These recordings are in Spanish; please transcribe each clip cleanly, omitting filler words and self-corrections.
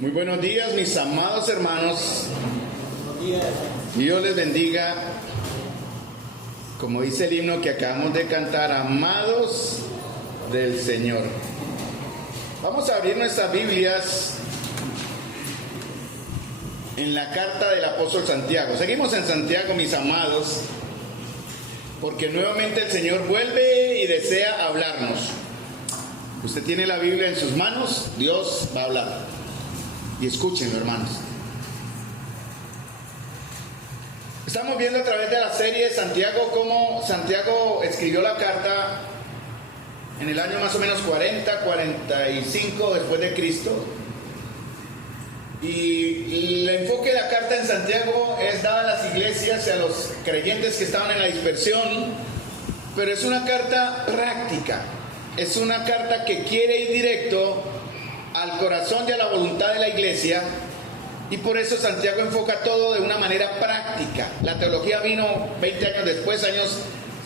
Muy buenos días, mis amados hermanos. Dios les bendiga. Como dice el himno que acabamos de cantar, amados del Señor. Vamos a abrir nuestras Biblias en la carta del apóstol Santiago. Seguimos en Santiago, mis amados, porque nuevamente el Señor vuelve y desea hablarnos. Usted tiene la Biblia en sus manos, Dios va a hablar. Y escúchenlo, hermanos. Estamos viendo a través de la serie de Santiago cómo Santiago escribió la carta en el año más o menos 40-45 después de Cristo. Y el enfoque de la carta en Santiago es dada a las iglesias y a los creyentes que estaban en la dispersión, pero es una carta práctica, es una carta que quiere ir directo al corazón y a la voluntad de la iglesia, y por eso Santiago enfoca todo de una manera práctica. La teología vino 20 años después, años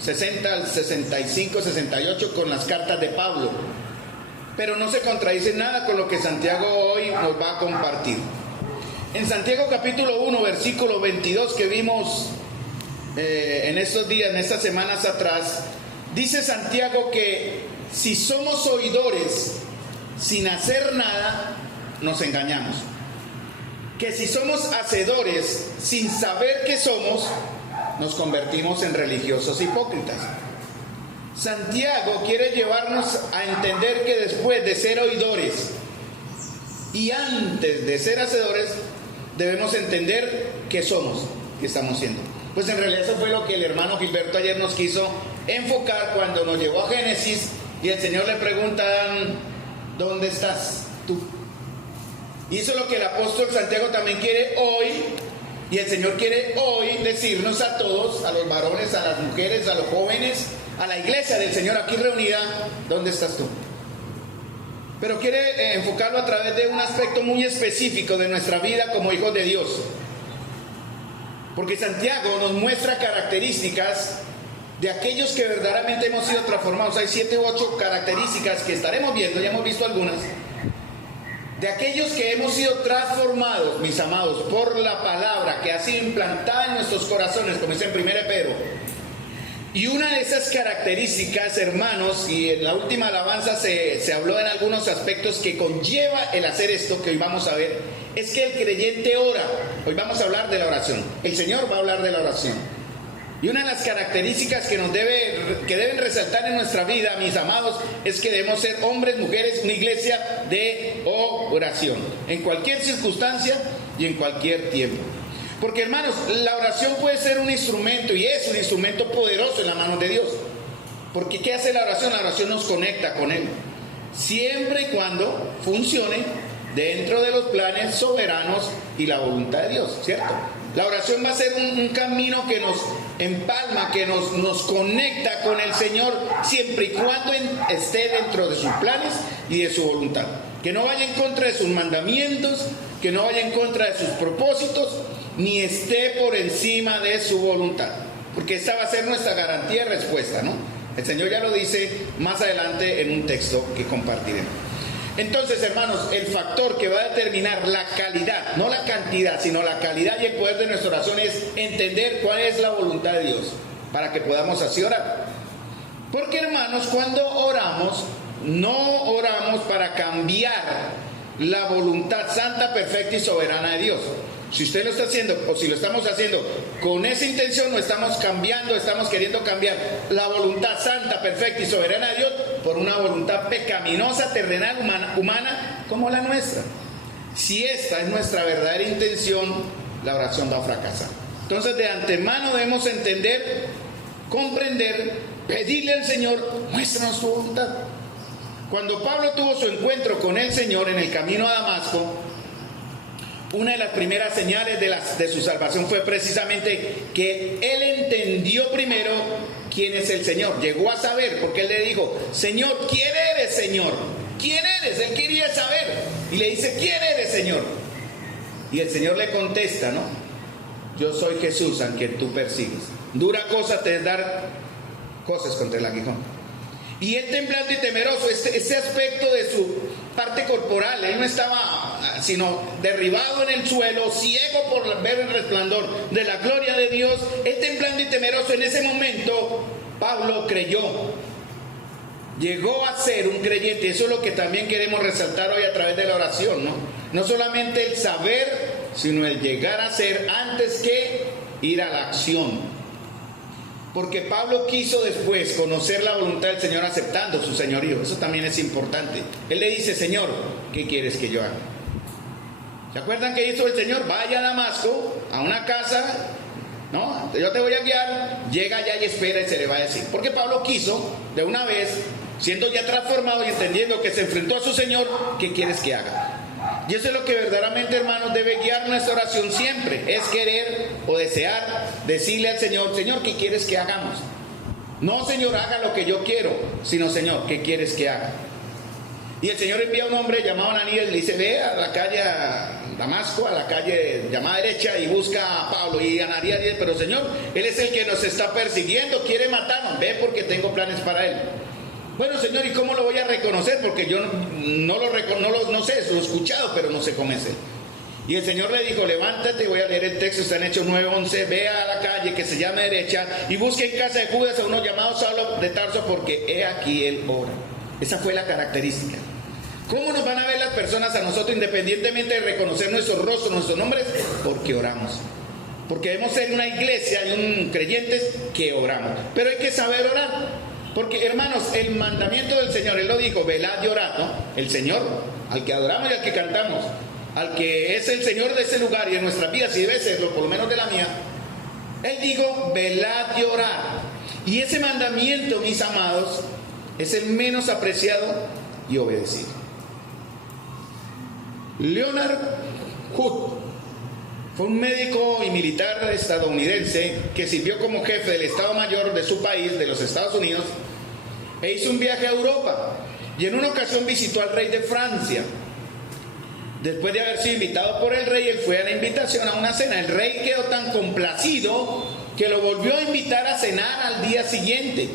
60 al 65, 68, con las cartas de Pablo, pero no se contradice nada con lo que Santiago hoy nos va a compartir. En Santiago capítulo 1, versículo 22, que vimos en estos días, en estas semanas atrás, dice Santiago que si somos oidores sin hacer nada, nos engañamos. Que si somos hacedores sin saber qué somos, nos convertimos en religiosos hipócritas. Santiago quiere llevarnos a entender que después de ser oidores y antes de ser hacedores, debemos entender qué somos, qué estamos siendo. Pues en realidad eso fue lo que el hermano Gilberto ayer nos quiso enfocar cuando nos llevó a Génesis y el Señor le pregunta: ¿dónde estás tú? Y eso es lo que el apóstol Santiago también quiere hoy, y el Señor quiere hoy decirnos a todos, a los varones, a las mujeres, a los jóvenes, a la iglesia del Señor aquí reunida: ¿dónde estás tú? Pero quiere enfocarlo a través de un aspecto muy específico de nuestra vida como hijos de Dios, porque Santiago nos muestra características de aquellos que verdaderamente hemos sido transformados. Hay 7 u 8 características que estaremos viendo, ya hemos visto algunas, de aquellos que hemos sido transformados, mis amados, por la palabra que ha sido implantada en nuestros corazones, como dice en 1 Pedro. Y una de esas características, hermanos, y en la última alabanza se habló en algunos aspectos que conlleva el hacer esto que hoy vamos a ver, es que el creyente ora. Hoy vamos a hablar de la oración. El Señor va a hablar de la oración. Y una de las características que deben resaltar en nuestra vida, mis amados, es que debemos ser hombres, mujeres, una iglesia de oración, en cualquier circunstancia y en cualquier tiempo. Porque, hermanos, la oración puede ser un instrumento, y es un instrumento poderoso en las manos de Dios. Porque ¿qué hace la oración? La oración nos conecta con Él, siempre y cuando funcione dentro de los planes soberanos y la voluntad de Dios, ¿cierto? La oración va a ser un camino que nos empalma, que nos conecta con el Señor, siempre y cuando esté dentro de sus planes y de su voluntad. Que no vaya en contra de sus mandamientos, que no vaya en contra de sus propósitos, ni esté por encima de su voluntad. Porque esta va a ser nuestra garantía de respuesta, ¿no? El Señor ya lo dice más adelante en un texto que compartiremos. Entonces, hermanos, el factor que va a determinar la calidad, no la cantidad, sino la calidad y el poder de nuestra oración es entender cuál es la voluntad de Dios, para que podamos así orar. Porque, hermanos, cuando oramos, no oramos para cambiar la voluntad santa, perfecta y soberana de Dios. Si usted lo está haciendo, o si lo estamos haciendo con esa intención, no estamos cambiando, estamos queriendo cambiar la voluntad santa, perfecta y soberana de Dios por una voluntad pecaminosa, terrenal, humana, como la nuestra. Si esta es nuestra verdadera intención, la oración va a fracasar. Entonces, de antemano debemos entender, comprender, pedirle al Señor: muéstranos tu voluntad. Cuando Pablo tuvo su encuentro con el Señor en el camino a Damasco, una de las primeras señales de su salvación fue precisamente que él entendió primero quién es el Señor. Llegó a saber, porque él le dijo: Señor, ¿quién eres, Señor? ¿Quién eres? Él quería saber. Y le dice: ¿quién eres, Señor? Y el Señor le contesta, ¿no? Yo soy Jesús, a quien tú persigues. Dura cosa te es dar cosas contra el aguijón. Y él, temblando y temeroso, ese aspecto parte corporal. Él no estaba sino derribado en el suelo, ciego por ver el resplandor de la gloria de Dios. Él temblando y temeroso. En ese momento Pablo creyó, llegó a ser un creyente. Eso es lo que también queremos resaltar hoy a través de la oración, no solamente el saber, sino el llegar a ser antes que ir a la acción. Porque Pablo quiso después conocer la voluntad del Señor aceptando su señorío. Eso también es importante. Él le dice: Señor, ¿qué quieres que yo haga? ¿Se acuerdan que hizo el Señor? Vaya a Damasco, a una casa, ¿no? Yo te voy a guiar. Llega allá y espera y se le va a decir. Porque Pablo quiso, de una vez, siendo ya transformado y entendiendo que se enfrentó a su Señor, ¿qué quieres que haga? Y eso es lo que verdaderamente, hermanos, debe guiar nuestra oración siempre. Es querer o desear decirle al Señor: Señor, ¿qué quieres que hagamos? No, Señor, haga lo que yo quiero, sino: Señor, ¿qué quieres que haga? Y el Señor envía a un hombre llamado Ananías, le dice: ve a la calle Damasco, a la calle llamada derecha, y busca a Pablo. Y Ananías dice: pero Señor, él es el que nos está persiguiendo, quiere matarnos. Ve, porque tengo planes para él. Bueno, Señor, ¿y cómo lo voy a reconocer? Porque yo no sé, lo he escuchado, pero no sé cómo es él. Y el Señor le dijo: levántate, voy a leer el texto, está en Hechos 9:11, ve a la calle que se llama derecha y busque en casa de Judas a uno llamado Saulo de Tarso, porque he aquí él ora. Esa fue la característica. ¿Cómo nos van a ver las personas a nosotros, independientemente de reconocer nuestros rostros, nuestros nombres? Porque oramos. Porque debemos ser una iglesia y un creyentes que oramos. Pero hay que saber orar. Porque, hermanos, el mandamiento del Señor, Él lo dijo: velad y orad, ¿no? El Señor, al que adoramos y al que cantamos, al que es el Señor de ese lugar y de nuestras vidas, y debe serlo, por lo menos de la mía, Él dijo: velad y orad. Y ese mandamiento, mis amados, es el menos apreciado y obedecido. Leonard Wood fue un médico y militar estadounidense que sirvió como jefe del Estado Mayor de su país, de los Estados Unidos, e hizo un viaje a Europa. Y en una ocasión visitó al rey de Francia. Después de haber sido invitado por el rey, él fue a la invitación a una cena. El rey quedó tan complacido que lo volvió a invitar a cenar al día siguiente.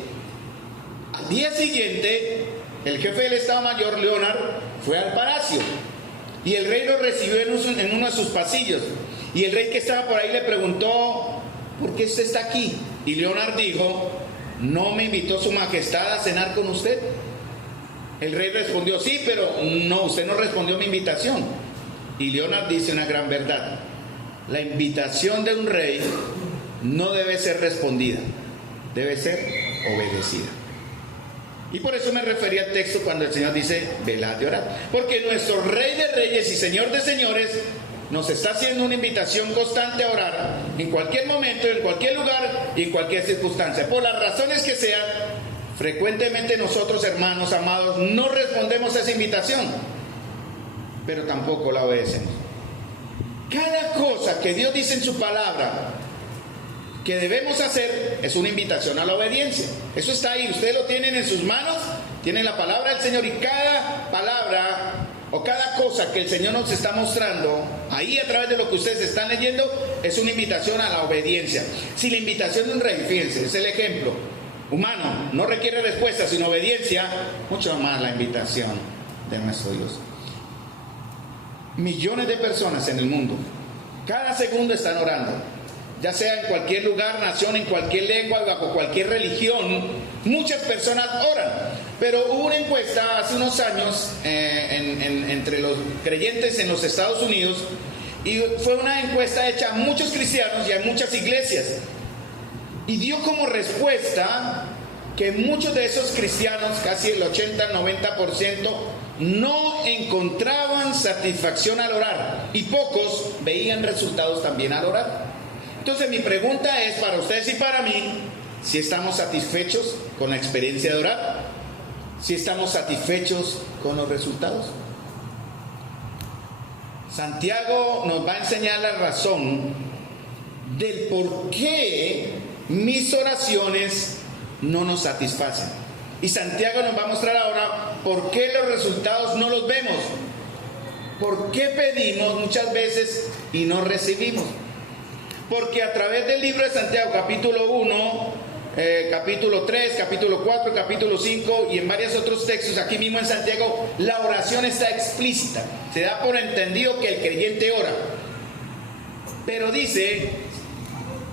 Al día siguiente, el jefe del Estado Mayor, Leonard, fue al palacio. Y el rey lo recibió en uno de sus pasillos. Y el rey que estaba por ahí le preguntó: ¿por qué usted está aquí? Y Leonard dijo: ¿no me invitó su majestad a cenar con usted? El rey respondió: sí, pero no, usted no respondió a mi invitación. Y Leonard dice una gran verdad: la invitación de un rey no debe ser respondida, debe ser obedecida. Y por eso me refería al texto cuando el Señor dice: velad y orad. Porque nuestro Rey de Reyes y Señor de Señores nos está haciendo una invitación constante a orar en cualquier momento, en cualquier lugar y en cualquier circunstancia. Por las razones que sean, frecuentemente nosotros, hermanos amados, no respondemos a esa invitación, pero tampoco la obedecemos. Cada cosa que Dios dice en su palabra que debemos hacer es una invitación a la obediencia. Eso está ahí, ustedes lo tienen en sus manos, tienen la palabra del Señor, y cada palabra o cada cosa que el Señor nos está mostrando ahí a través de lo que ustedes están leyendo es una invitación a la obediencia. Si la invitación de un rey, fíjense, es el ejemplo humano, no requiere respuesta sino obediencia, mucho más la invitación de nuestro Dios. Millones de personas en el mundo cada segundo están orando, ya sea en cualquier lugar, nación, en cualquier lengua, bajo cualquier religión. Muchas personas oran. Pero hubo una encuesta hace unos años entre los creyentes en los Estados Unidos, y fue una encuesta hecha a muchos cristianos y a muchas iglesias, y dio como respuesta que muchos de esos cristianos, casi el 80-90%, no encontraban satisfacción al orar, y pocos veían resultados también al orar. Entonces mi pregunta es para ustedes y para mí: si estamos satisfechos con la experiencia de orar, si estamos satisfechos con los resultados. Santiago nos va a enseñar la razón del por qué mis oraciones no nos satisfacen. Y Santiago nos va a mostrar ahora por qué los resultados no los vemos, por qué pedimos muchas veces y no recibimos. Porque a través del libro de Santiago, capítulo 1, capítulo 3, capítulo 4, capítulo 5 y en varios otros textos, aquí mismo en Santiago, la oración está explícita. Se da por entendido que el creyente ora. Pero dice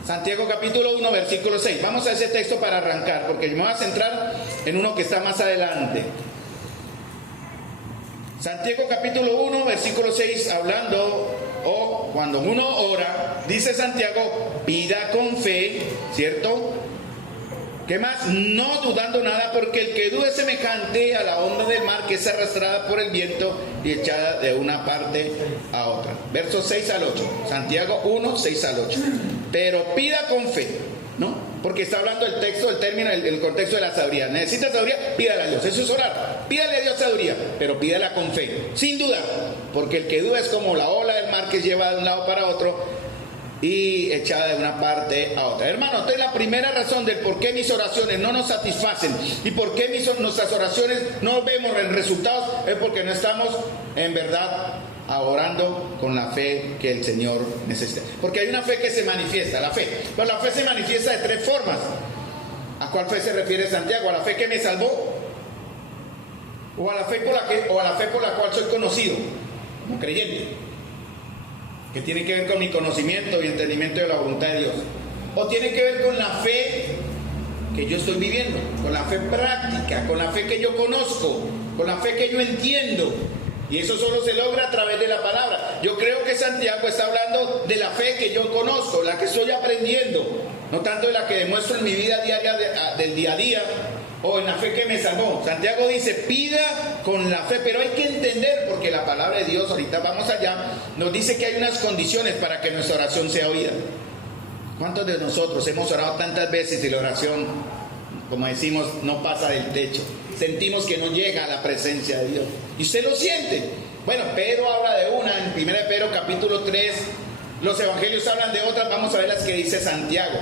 Santiago capítulo 1, versículo 6. Vamos a ese texto para arrancar, porque me voy a centrar en uno que está más adelante. Santiago capítulo 1, versículo 6, hablando, o cuando uno ora, dice Santiago, pida con fe, ¿cierto? ¿Qué más? No dudando nada, porque el que duda es semejante a la onda del mar que es arrastrada por el viento y echada de una parte a otra. Versos 6 al 8. Santiago 1, 6 al 8. Pero pida con fe, ¿no? Porque está hablando el texto, el término, el contexto de la sabiduría. ¿Necesita sabiduría? Pídale a Dios. Eso es orar. Pídale a Dios sabiduría, pero pídala con fe, sin duda. Porque el que duda es como la ola del mar que lleva de un lado para otro y echada de una parte a otra. Hermano, esta es la primera razón del por qué mis oraciones no nos satisfacen y por qué nuestras oraciones no vemos resultados, es porque no estamos en verdad orando con la fe que el Señor necesita. Porque hay una fe que se manifiesta, la fe. Pero la fe se manifiesta de tres formas. ¿A cuál fe se refiere Santiago? ¿A la fe que me salvó? ¿O a la fe por la cual soy conocido como creyente? Que tiene que ver con mi conocimiento y entendimiento de la voluntad de Dios. O tiene que ver con la fe que yo estoy viviendo, con la fe práctica, con la fe que yo conozco, con la fe que yo entiendo. Y eso solo se logra a través de la palabra. Yo creo que Santiago está hablando de la fe que yo conozco, la que estoy aprendiendo, no tanto de la que demuestro en mi vida diaria del día a día, o en la fe que me salvó. Santiago dice, pida con la fe, pero hay que entender, porque la palabra de Dios, ahorita vamos allá, nos dice que hay unas condiciones para que nuestra oración sea oída. ¿Cuántos de nosotros hemos orado tantas veces y la oración, como decimos, no pasa del techo? Sentimos que no llega a la presencia de Dios. Y usted lo siente. Bueno, Pedro habla de una, en 1 Pedro capítulo 3, los evangelios hablan de otras, vamos a ver las que dice Santiago.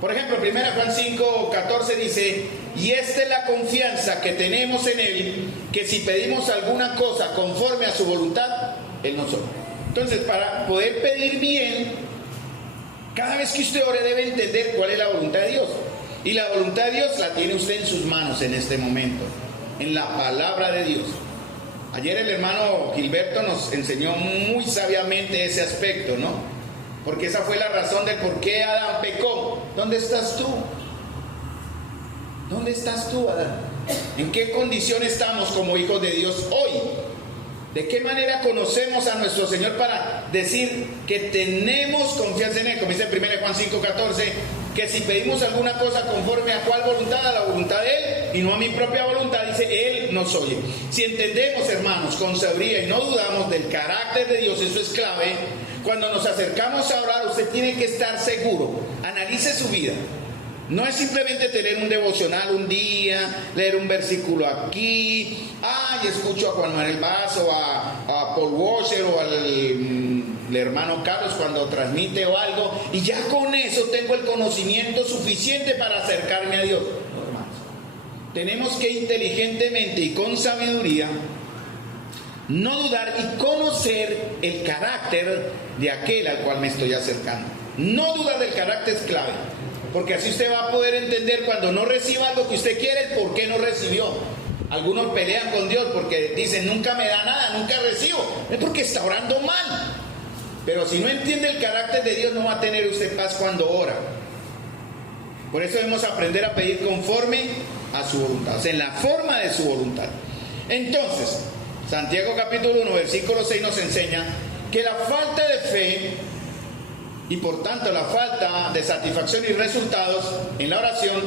Por ejemplo, 1 Juan 5, 14 dice, y esta es la confianza que tenemos en Él, que si pedimos alguna cosa conforme a su voluntad, Él nos oye. Entonces, para poder pedir bien, cada vez que usted ore debe entender cuál es la voluntad de Dios. Y la voluntad de Dios la tiene usted en sus manos en este momento, en la palabra de Dios. Ayer el hermano Gilberto nos enseñó muy sabiamente ese aspecto, ¿no? Porque esa fue la razón de por qué Adán pecó. ¿Dónde estás tú? ¿Dónde estás tú, Adán? ¿En qué condición estamos como hijos de Dios hoy? ¿De qué manera conocemos a nuestro Señor para decir que tenemos confianza en Él? Como dice 1 Juan 5, 14, que si pedimos alguna cosa conforme a cuál voluntad, a la voluntad de Él y no a mi propia voluntad, dice, Él nos oye. Si entendemos, hermanos, con sabiduría y no dudamos del carácter de Dios, eso es clave. Cuando nos acercamos a orar, usted tiene que estar seguro. Analice su vida. No es simplemente tener un devocional un día, leer un versículo aquí, y escucho a Juan Manuel Vaz o a Paul Washer o al hermano Carlos cuando transmite o algo, y ya con eso tengo el conocimiento suficiente para acercarme a Dios. No, hermanos. Tenemos que inteligentemente y con sabiduría no dudar y conocer el carácter de aquel al cual me estoy acercando. No dudar del carácter es clave. Porque así usted va a poder entender cuando no reciba algo que usted quiere, el por qué no recibió. Algunos pelean con Dios porque dicen, nunca me da nada, nunca recibo. Es porque está orando mal. Pero si no entiende el carácter de Dios, no va a tener usted paz cuando ora. Por eso debemos aprender a pedir conforme a su voluntad, o sea, en la forma de su voluntad. Entonces, Santiago capítulo 1, versículo 6 nos enseña que la falta de fe y por tanto la falta de satisfacción y resultados en la oración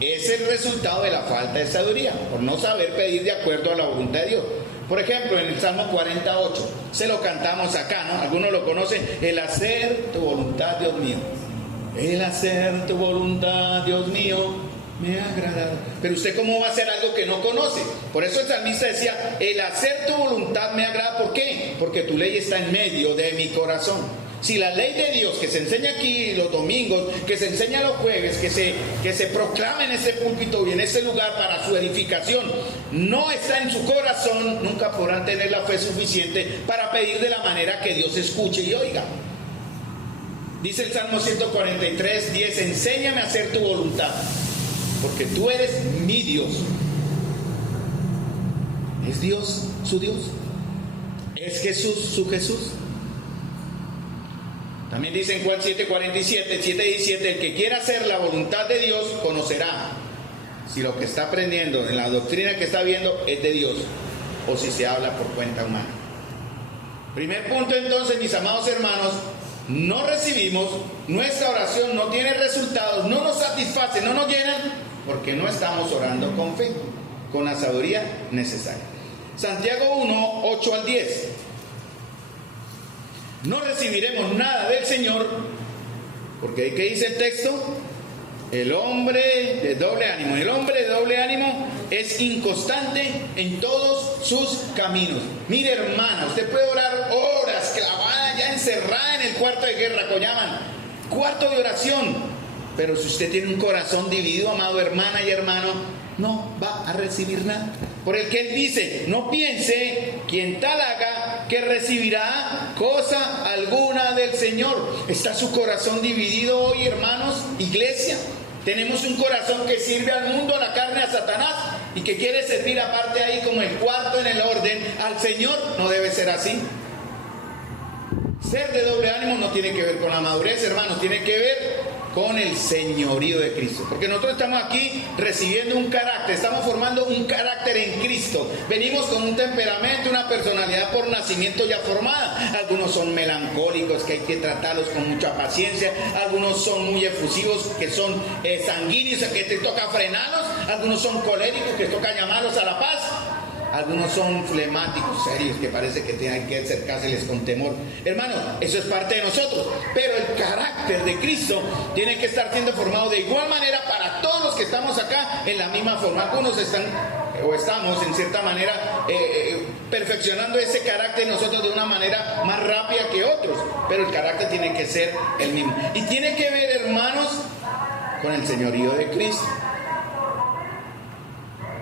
es el resultado de la falta de sabiduría, por no saber pedir de acuerdo a la voluntad de Dios. Por ejemplo, en el Salmo 48, se lo cantamos acá, ¿no? Algunos lo conocen, el hacer tu voluntad, Dios mío. El hacer tu voluntad, Dios mío, me ha agradado. Pero usted, ¿cómo va a hacer algo que no conoce? Por eso el salmista decía, el hacer tu voluntad me agrada. ¿Por qué? Porque tu ley está en medio de mi corazón. Si la ley de Dios que se enseña aquí los domingos, que se enseña los jueves, que se proclama en ese púlpito y en ese lugar para su edificación, no está en su corazón, nunca podrán tener la fe suficiente para pedir de la manera que Dios escuche y oiga. Dice el Salmo 143, 10, enséñame a hacer tu voluntad, porque tú eres mi Dios. ¿Es Dios su Dios? ¿Es Jesús su Jesús? También dice en Juan 7:47, 7:17, el que quiera hacer la voluntad de Dios conocerá si lo que está aprendiendo en la doctrina que está viendo es de Dios o si se habla por cuenta humana. Primer punto entonces, mis amados hermanos, no recibimos, nuestra oración no tiene resultados, no nos satisface, no nos llenan, porque no estamos orando con fe, con la sabiduría necesaria. Santiago 1, 8 al 10. No recibiremos nada del Señor, porque ¿qué dice el texto? El hombre de doble ánimo. El hombre de doble ánimo es inconstante en todos sus caminos. Mire, hermana, usted puede orar horas clavada, ya encerrada en el cuarto de guerra, que llaman cuarto de oración. Pero si usted tiene un corazón dividido, amado hermana y hermano, no va a recibir nada. Por el que él dice, no piense quien tal haga que recibirá cosa alguna del Señor. ¿Está su corazón dividido hoy, hermanos, iglesia? Tenemos un corazón que sirve al mundo, a la carne, a Satanás, y que quiere servir aparte ahí como el cuarto en el orden al Señor. No debe ser así. Ser de doble ánimo no tiene que ver con la madurez, hermanos, tiene que ver con el señorío de Cristo, porque nosotros estamos aquí recibiendo un carácter, estamos formando un carácter en Cristo. Venimos con un temperamento, una personalidad por nacimiento ya formada. Algunos son melancólicos, que hay que tratarlos con mucha paciencia. Algunos son muy efusivos, que son sanguíneos, que te toca frenarlos. Algunos son coléricos, que toca llamarlos a la paz. Algunos son flemáticos, serios, que parece que tienen que acercárseles con temor. Hermano, eso es parte de nosotros. Pero el carácter de Cristo tiene que estar siendo formado de igual manera para todos los que estamos acá en la misma forma. Algunos están o estamos en cierta manera perfeccionando ese carácter nosotros de una manera más rápida que otros. Pero el carácter tiene que ser el mismo. Y tiene que ver, hermanos, con el señorío de Cristo.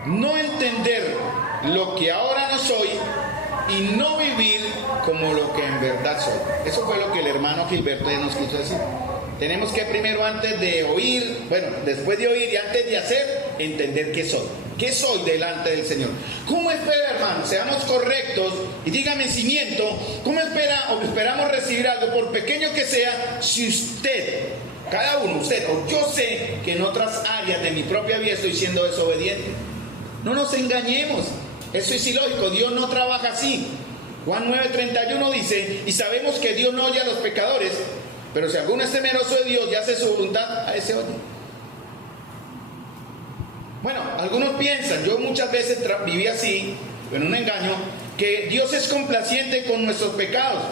No entender lo que ahora no soy y no vivir como lo que en verdad soy. Eso fue lo que el hermano Gilberto nos quiso decir. Tenemos que primero, antes de oír, después de oír y antes de hacer, entender qué soy. ¿Qué soy delante del Señor? ¿Cómo espera, hermano? Seamos correctos y dígame en cimiento, ¿cómo espera o esperamos recibir algo, por pequeño que sea, si usted, cada uno, usted o yo sé que en otras áreas de mi propia vida estoy siendo desobediente? No nos engañemos. Eso es ilógico, Dios no trabaja así. Juan 9:31 dice, y sabemos que Dios no oye a los pecadores, pero si alguno es temeroso de Dios y hace su voluntad, a ese oye. Bueno, algunos piensan, yo muchas veces viví así, en un engaño, que Dios es complaciente con nuestros pecados,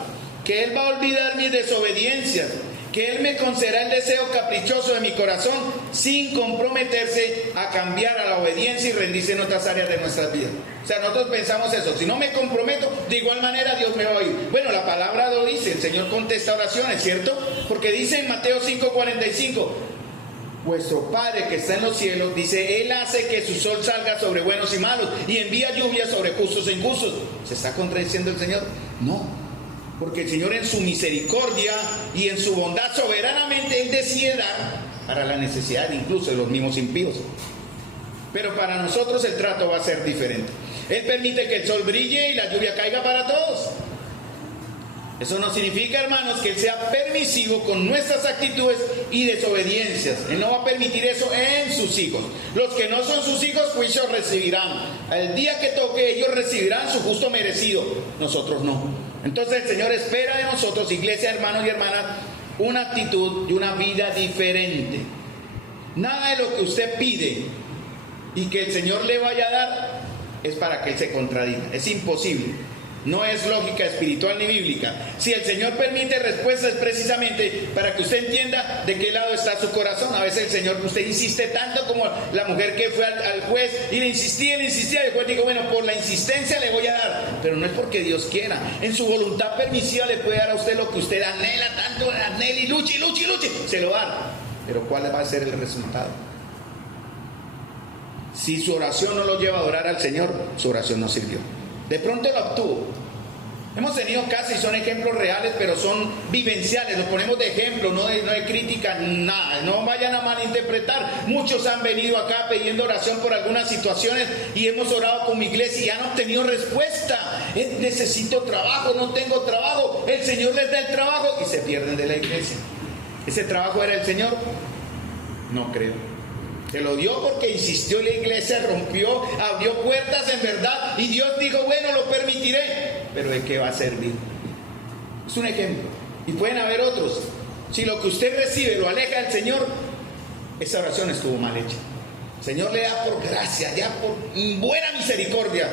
que Él va a olvidar mis desobediencias, que Él me concederá el deseo caprichoso de mi corazón sin comprometerse a cambiar a la obediencia y rendirse en otras áreas de nuestras vidas. O sea, nosotros pensamos eso, si no me comprometo, de igual manera Dios me va a oír. Bueno, la palabra lo dice, el Señor contesta oraciones, ¿cierto? Porque dice en Mateo 5:45, vuestro Padre que está en los cielos, dice, Él hace que su sol salga sobre buenos y malos y envía lluvia sobre justos e injustos. ¿Se está contradiciendo el Señor? No. Porque el Señor en su misericordia y en su bondad soberanamente Él decide dar para la necesidad incluso de los mismos impíos. Pero para nosotros el trato va a ser diferente. Él permite que el sol brille y la lluvia caiga para todos. Eso no significa, hermanos, que Él sea permisivo con nuestras actitudes y desobediencias. Él no va a permitir eso en sus hijos. Los que no son sus hijos, juicio recibirán. El día que toque, ellos recibirán su justo merecido. Nosotros no. Entonces el Señor espera de nosotros, iglesia, hermanos y hermanas, una actitud y una vida diferente. Nada de lo que usted pide y que el Señor le vaya a dar es para que Él se contradiga. Es imposible. No es lógica espiritual ni bíblica. Si el Señor permite respuestas, es precisamente para que usted entienda de qué lado está su corazón. A veces el Señor, usted insiste tanto como la mujer que fue al juez y le insistía, y el juez dijo, bueno, por la insistencia le voy a dar, pero no es porque Dios quiera. En su voluntad permisiva le puede dar a usted lo que usted anhela tanto, anhela y luche, se lo da. Pero ¿cuál va a ser el resultado? Si su oración no lo lleva a adorar al Señor, su oración no sirvió. De pronto lo obtuvo, Hemos tenido casos y son ejemplos reales, pero son vivenciales, los ponemos de ejemplo, no de crítica, nada, no vayan a malinterpretar. Muchos han venido acá pidiendo oración por algunas situaciones y hemos orado con mi iglesia y han obtenido respuesta. Necesito trabajo, no tengo trabajo, el Señor les da el trabajo y se pierden de la iglesia. ¿Ese trabajo era el Señor? No creo. Se lo dio porque insistió la iglesia, rompió, abrió puertas en verdad y Dios dijo, bueno, lo permitiré. Pero ¿de qué va a servir? Es un ejemplo. Y pueden haber otros. Si lo que usted recibe lo aleja del Señor, esa oración estuvo mal hecha. El Señor le da por gracia, ya por buena misericordia,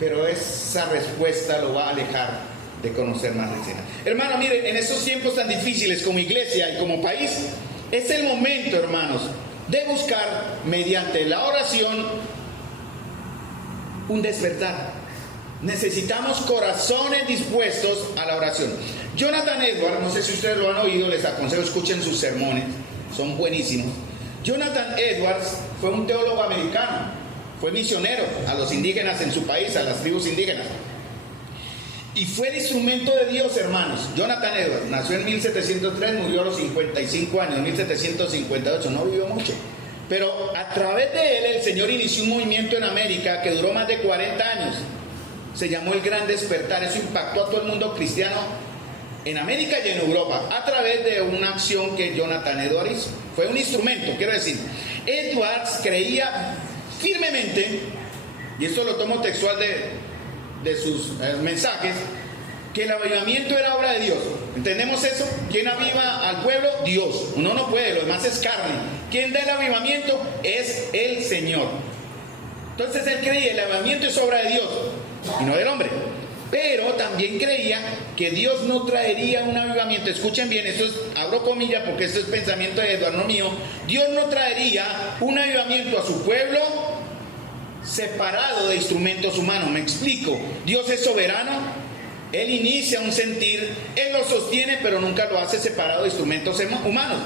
pero esa respuesta lo va a alejar de conocer más del Señor. Hermano, miren, en estos tiempos tan difíciles como iglesia y como país, es el momento, hermanos, de buscar mediante la oración un despertar. Necesitamos corazones dispuestos a la oración. Jonathan Edwards, no sé si ustedes lo han oído, les aconsejo escuchen sus sermones, son buenísimos. Jonathan Edwards fue un teólogo americano, fue misionero a los indígenas en su país, a las tribus indígenas. Y fue el instrumento de Dios, hermanos. Jonathan Edwards nació en 1703, murió a los 55 años, en 1758, no vivió mucho. Pero a través de él el Señor inició un movimiento en América que duró más de 40 años. Se llamó el Gran Despertar. Eso impactó a todo el mundo cristiano en América y en Europa a través de una acción que Jonathan Edwards hizo. Fue un instrumento, quiero decir. Edwards creía firmemente, y esto lo tomo textual de sus mensajes, que el avivamiento era obra de Dios. ¿Entendemos eso? ¿Quién aviva al pueblo? Dios. Uno no puede, lo demás es carne. ¿Quién da el avivamiento? Es el Señor. Entonces él creía el avivamiento es obra de Dios y no del hombre. Pero también creía que Dios no traería un avivamiento. Escuchen bien, esto es, abro comillas porque esto es pensamiento de Eduardo, no mío. Dios no traería un avivamiento a su pueblo separado de instrumentos humanos. Me explico. Dios es soberano. Él inicia un sentir, Él lo sostiene, pero nunca lo hace separado de instrumentos humanos.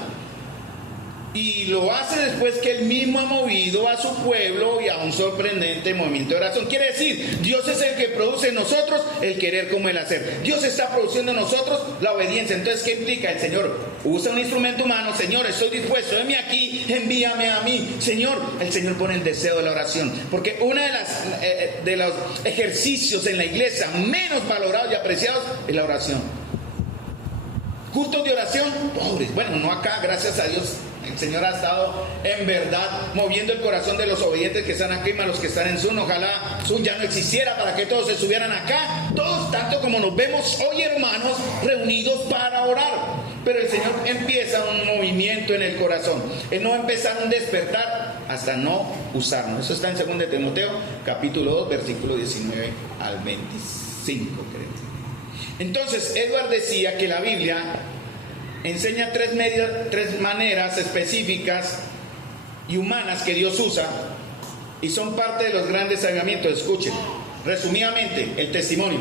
Y lo hace después que Él mismo ha movido a su pueblo y a un sorprendente movimiento de oración. Quiere decir, Dios es el que produce en nosotros el querer como el hacer. Dios está produciendo en nosotros la obediencia. Entonces, ¿qué implica? El Señor usa un instrumento humano. Señor, estoy dispuesto, heme aquí, envíame a mí. Señor, el Señor pone el deseo de la oración. Porque uno de los ejercicios en la iglesia menos valorados y apreciados es la oración. Cultos de oración, pobres. Bueno, no acá, gracias a Dios. El Señor ha estado en verdad moviendo el corazón de los obedientes que están aquí, más los que están en Zoom. Ojalá Zoom ya no existiera para que todos se subieran acá, todos tanto como nos vemos hoy, hermanos, reunidos para orar. Pero el Señor empieza un movimiento en el corazón. Él no va a empezar un despertar hasta no usarnos. Eso está en 2 de Timoteo, capítulo 2, versículo 19 al 25, creo. Entonces, Edward decía que la Biblia enseña tres maneras específicas y humanas que Dios usa y son parte de los grandes avivamientos. Escuchen, resumidamente, el testimonio.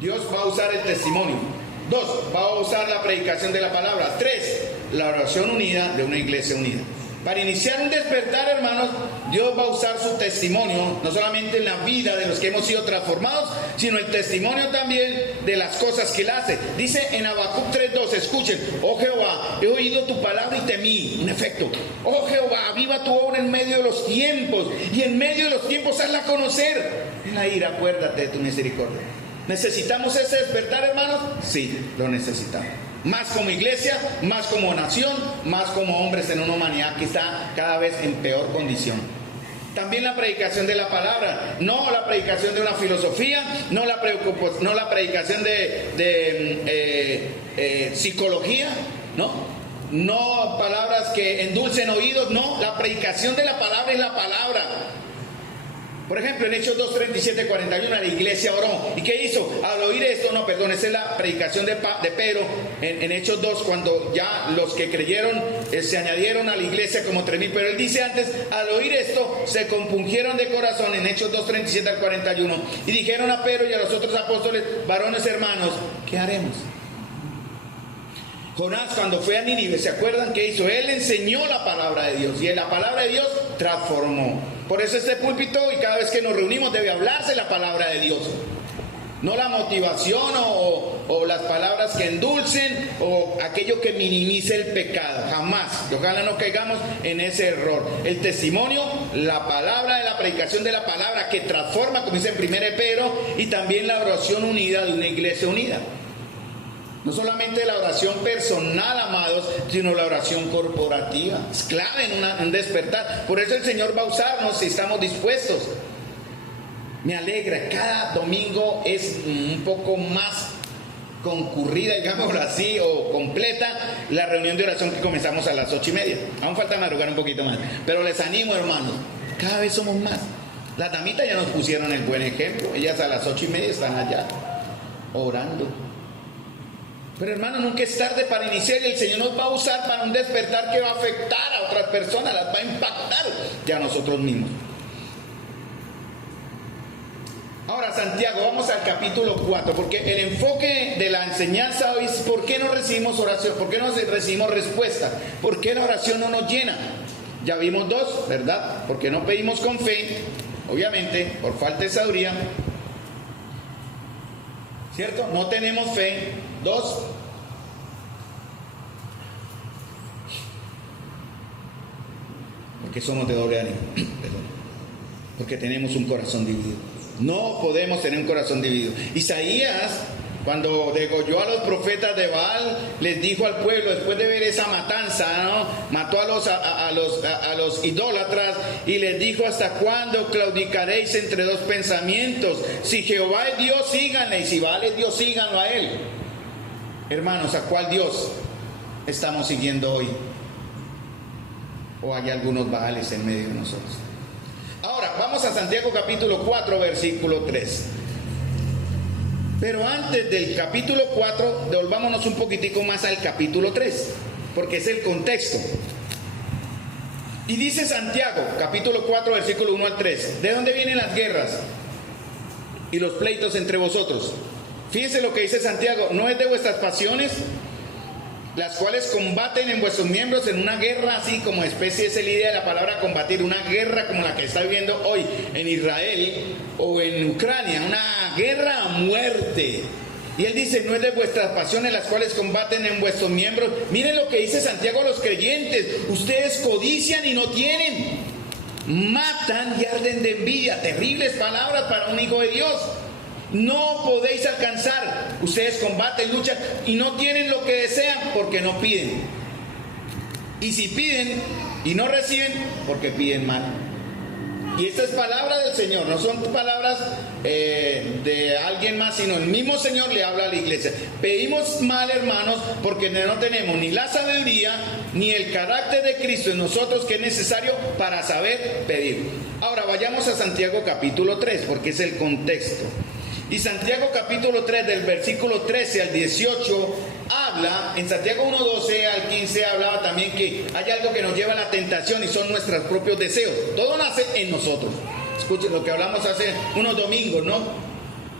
Dios va a usar el testimonio. 2, va a usar la predicación de la palabra. 3, la oración unida de una iglesia unida. Para iniciar un despertar, hermanos, Dios va a usar su testimonio, no solamente en la vida de los que hemos sido transformados, sino el testimonio también de las cosas que Él hace. Dice en Habacuc 3:2, escuchen, oh Jehová, he oído tu palabra y temí. Un efecto. Oh Jehová, aviva tu obra en medio de los tiempos, y en medio de los tiempos hazla conocer. En la ira, acuérdate de tu misericordia. ¿Necesitamos ese despertar, hermanos? Sí, lo necesitamos. Más como iglesia, más como nación, más como hombres en una humanidad que está cada vez en peor condición. También la predicación de la palabra, no la predicación de una filosofía, no la predicación de psicología, no palabras que endulcen oídos, no, la predicación de la palabra es la palabra. Por ejemplo, en Hechos 2, 37, 41, la iglesia oró. ¿Y qué hizo? Al oír esto, esa es la predicación de Pedro en Hechos 2, cuando ya los que creyeron se añadieron a la iglesia como 3,000. Pero él dice antes, al oír esto, se compungieron de corazón, en Hechos 2, 37 al 41. Y dijeron a Pedro y a los otros apóstoles, varones hermanos, ¿qué haremos? Jonás, cuando fue a Nínive, ¿se acuerdan qué hizo? Él enseñó la palabra de Dios, y en la palabra de Dios transformó. Por eso este púlpito, y cada vez que nos reunimos, debe hablarse la palabra de Dios. No la motivación o las palabras que endulcen o aquello que minimice el pecado. Jamás. Y ojalá no caigamos en ese error. El testimonio, la palabra de la predicación de la palabra que transforma, como dice en 1 Pedro, y también la oración unida de una iglesia unida. No solamente la oración personal, amados, sino la oración corporativa. Es clave en un despertar. Por eso el Señor va a usarnos si estamos dispuestos. Me alegra, cada domingo es un poco más concurrida, digámoslo así, o completa la reunión de oración que comenzamos a las 8:30. Aún falta madrugar un poquito más, pero les animo, hermanos, cada vez somos más. Las damitas ya nos pusieron el buen ejemplo, ellas a las 8:30 están allá orando. Pero hermano, nunca es tarde para iniciar, y el Señor nos va a usar para un despertar que va a afectar a otras personas, las va a impactar ya a nosotros mismos. Ahora, Santiago, vamos al capítulo 4, porque el enfoque de la enseñanza hoy es ¿por qué no recibimos oración? ¿Por qué no recibimos respuesta? ¿Por qué la oración no nos llena? Ya vimos dos, ¿verdad? Porque no pedimos con fe, obviamente, por falta de sabiduría, ¿cierto? No tenemos fe. Dos, porque somos de doble ánimo, perdón, porque tenemos un corazón dividido. No podemos tener un corazón dividido. Isaías, cuando degolló a los profetas de Baal, les dijo al pueblo, después de ver esa matanza, ¿no? Mató a los idólatras y les dijo: ¿hasta cuándo claudicaréis entre dos pensamientos? Si Jehová es Dios, síganle, y si Baal es Dios, síganlo a él. Hermanos, ¿a cuál Dios estamos siguiendo hoy? ¿O hay algunos Baales en medio de nosotros? Ahora, vamos a Santiago capítulo 4, versículo 3. Pero antes del capítulo 4, devolvámonos un poquitico más al capítulo 3, porque es el contexto. Y dice Santiago, capítulo 4, versículo 1 al 3, ¿de dónde vienen las guerras y los pleitos entre vosotros? Fíjense lo que dice Santiago: ¿no es de vuestras pasiones las cuales combaten en vuestros miembros en una guerra, así como especie es la idea de la palabra combatir, una guerra como la que está viviendo hoy en Israel o en Ucrania, una guerra a muerte? Y él dice: no es de vuestras pasiones las cuales combaten en vuestros miembros. Miren lo que dice Santiago a los creyentes: ustedes codician y no tienen, matan y arden de envidia. Terribles palabras para un hijo de Dios. No podéis alcanzar. Ustedes combaten, luchan y no tienen lo que desean porque no piden. Y si piden y no reciben, porque piden mal. Y esta es palabra del Señor, no son palabras de alguien más, sino el mismo Señor le habla a la iglesia. Pedimos mal, hermanos, porque no tenemos ni la sabiduría ni el carácter de Cristo en nosotros, que es necesario para saber pedir. Ahora vayamos a Santiago capítulo 3, porque es el contexto. Y Santiago capítulo 3, del versículo 13 al 18, habla, en Santiago 1, 12 al 15, hablaba también que hay algo que nos lleva a la tentación y son nuestros propios deseos. Todo nace en nosotros. Escuchen lo que hablamos hace unos domingos, ¿no?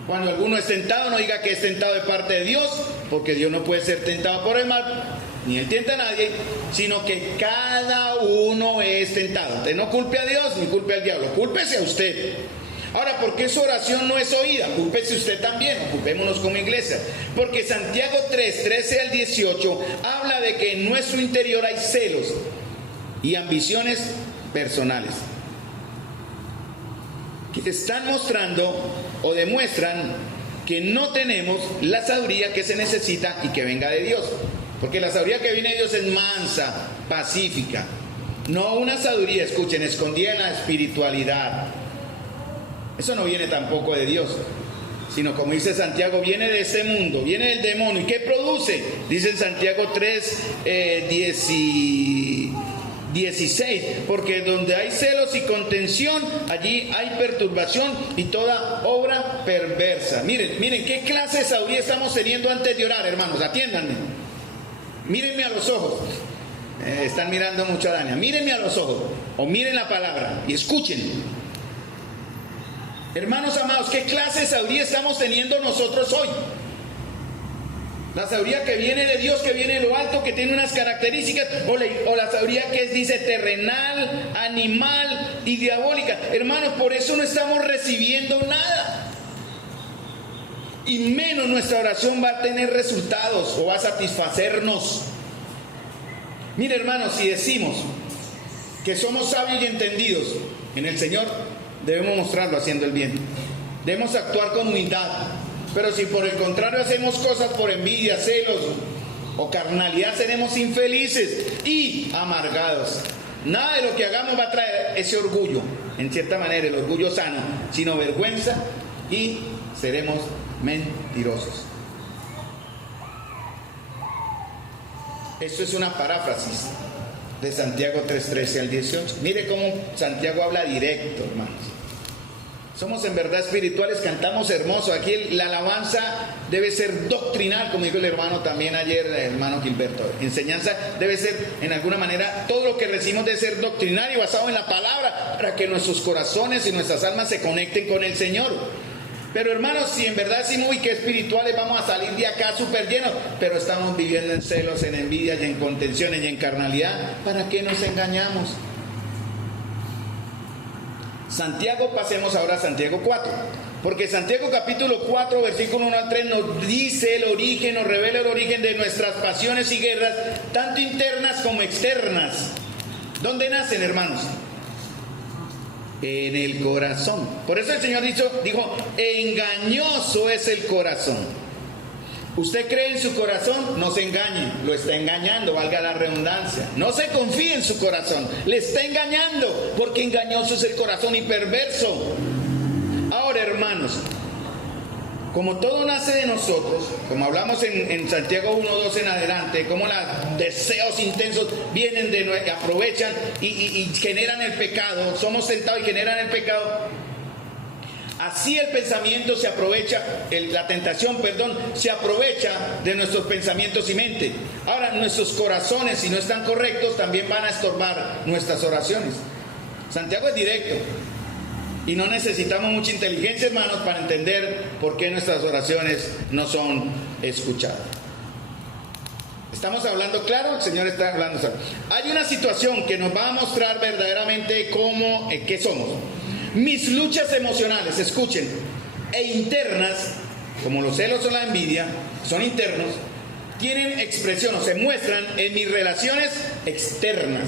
Cuando alguno es tentado, no diga que es tentado de parte de Dios, porque Dios no puede ser tentado por el mal, ni él tienta a nadie, sino que cada uno es tentado. Usted no culpe a Dios ni culpe al diablo, cúlpese a usted. Ahora, ¿por qué su oración no es oída? Cúlpese usted también, ocupémonos como iglesia. Porque Santiago 3, 13 al 18 habla de que en nuestro interior hay celos y ambiciones personales que están mostrando o demuestran que no tenemos la sabiduría que se necesita y que venga de Dios. Porque la sabiduría que viene de Dios es mansa, pacífica. No una sabiduría, escuchen, escondida en la espiritualidad. Eso no viene tampoco de Dios, sino, como dice Santiago, viene de ese mundo, viene del demonio. ¿Y qué produce? Dice en Santiago 3, 16, porque donde hay celos y contención, allí hay perturbación y toda obra perversa. Miren, ¿qué clase de sabiduría estamos teniendo antes de orar, hermanos? Atiéndanme. Mírenme a los ojos. Están mirando mucho a Dania. Mírenme a los ojos, o miren la palabra y escuchen. Hermanos amados, ¿qué clase de sabiduría estamos teniendo nosotros hoy? La sabiduría que viene de Dios, que viene de lo alto, que tiene unas características, o la sabiduría que dice terrenal, animal y diabólica. Hermanos, por eso no estamos recibiendo nada. y menos nuestra oración va a tener resultados o va a satisfacernos. Mire, hermanos, si decimos que somos sabios y entendidos en el Señor, debemos mostrarlo haciendo el bien. Debemos actuar con humildad. Pero si por el contrario hacemos cosas por envidia, celos o carnalidad, seremos infelices y amargados. Nada de lo que hagamos va a traer ese orgullo, en cierta manera, el orgullo sano, sino vergüenza, y seremos mentirosos. Esto es una paráfrasis de Santiago 3:13 al 18. Mire cómo Santiago habla directo, hermanos. Somos en verdad espirituales, cantamos hermoso. Aquí la alabanza debe ser doctrinal, como dijo el hermano también ayer, el hermano Gilberto. Enseñanza debe ser, en alguna manera, todo lo que recibimos debe ser doctrinario, basado en la palabra, para que nuestros corazones y nuestras almas se conecten con el Señor. Pero hermanos, si en verdad decimos, uy, qué espirituales, vamos a salir de acá súper llenos, pero estamos viviendo en celos, en envidias y en contenciones y en carnalidad, ¿para qué nos engañamos? Santiago, pasemos ahora a Santiago 4, porque Santiago capítulo 4, versículo 1 al 3 nos dice el origen, nos revela el origen de nuestras pasiones y guerras, tanto internas como externas. ¿Dónde nacen, hermanos? En el corazón. Por eso el Señor dijo, engañoso es el corazón. Usted cree en su corazón, no se engañe, lo está engañando, valga la redundancia. No se confíe en su corazón, le está engañando, porque engañoso es el corazón y perverso. Ahora, hermanos, como todo nace de nosotros, como hablamos en Santiago 1:2 en adelante, como los deseos intensos vienen aprovechan y generan el pecado, somos tentados y generan el pecado. Así el pensamiento se aprovecha, la tentación, se aprovecha de nuestros pensamientos y mente. Ahora, nuestros corazones, si no están correctos, también van a estorbar nuestras oraciones. Santiago es directo. Y no necesitamos mucha inteligencia, hermanos, para entender por qué nuestras oraciones no son escuchadas. ¿Estamos hablando claro? El Señor está hablando claro. Hay una situación que nos va a mostrar verdaderamente qué somos. Mis luchas emocionales, escuchen, e internas, como los celos o la envidia, son internos, tienen expresión o se muestran en mis relaciones externas,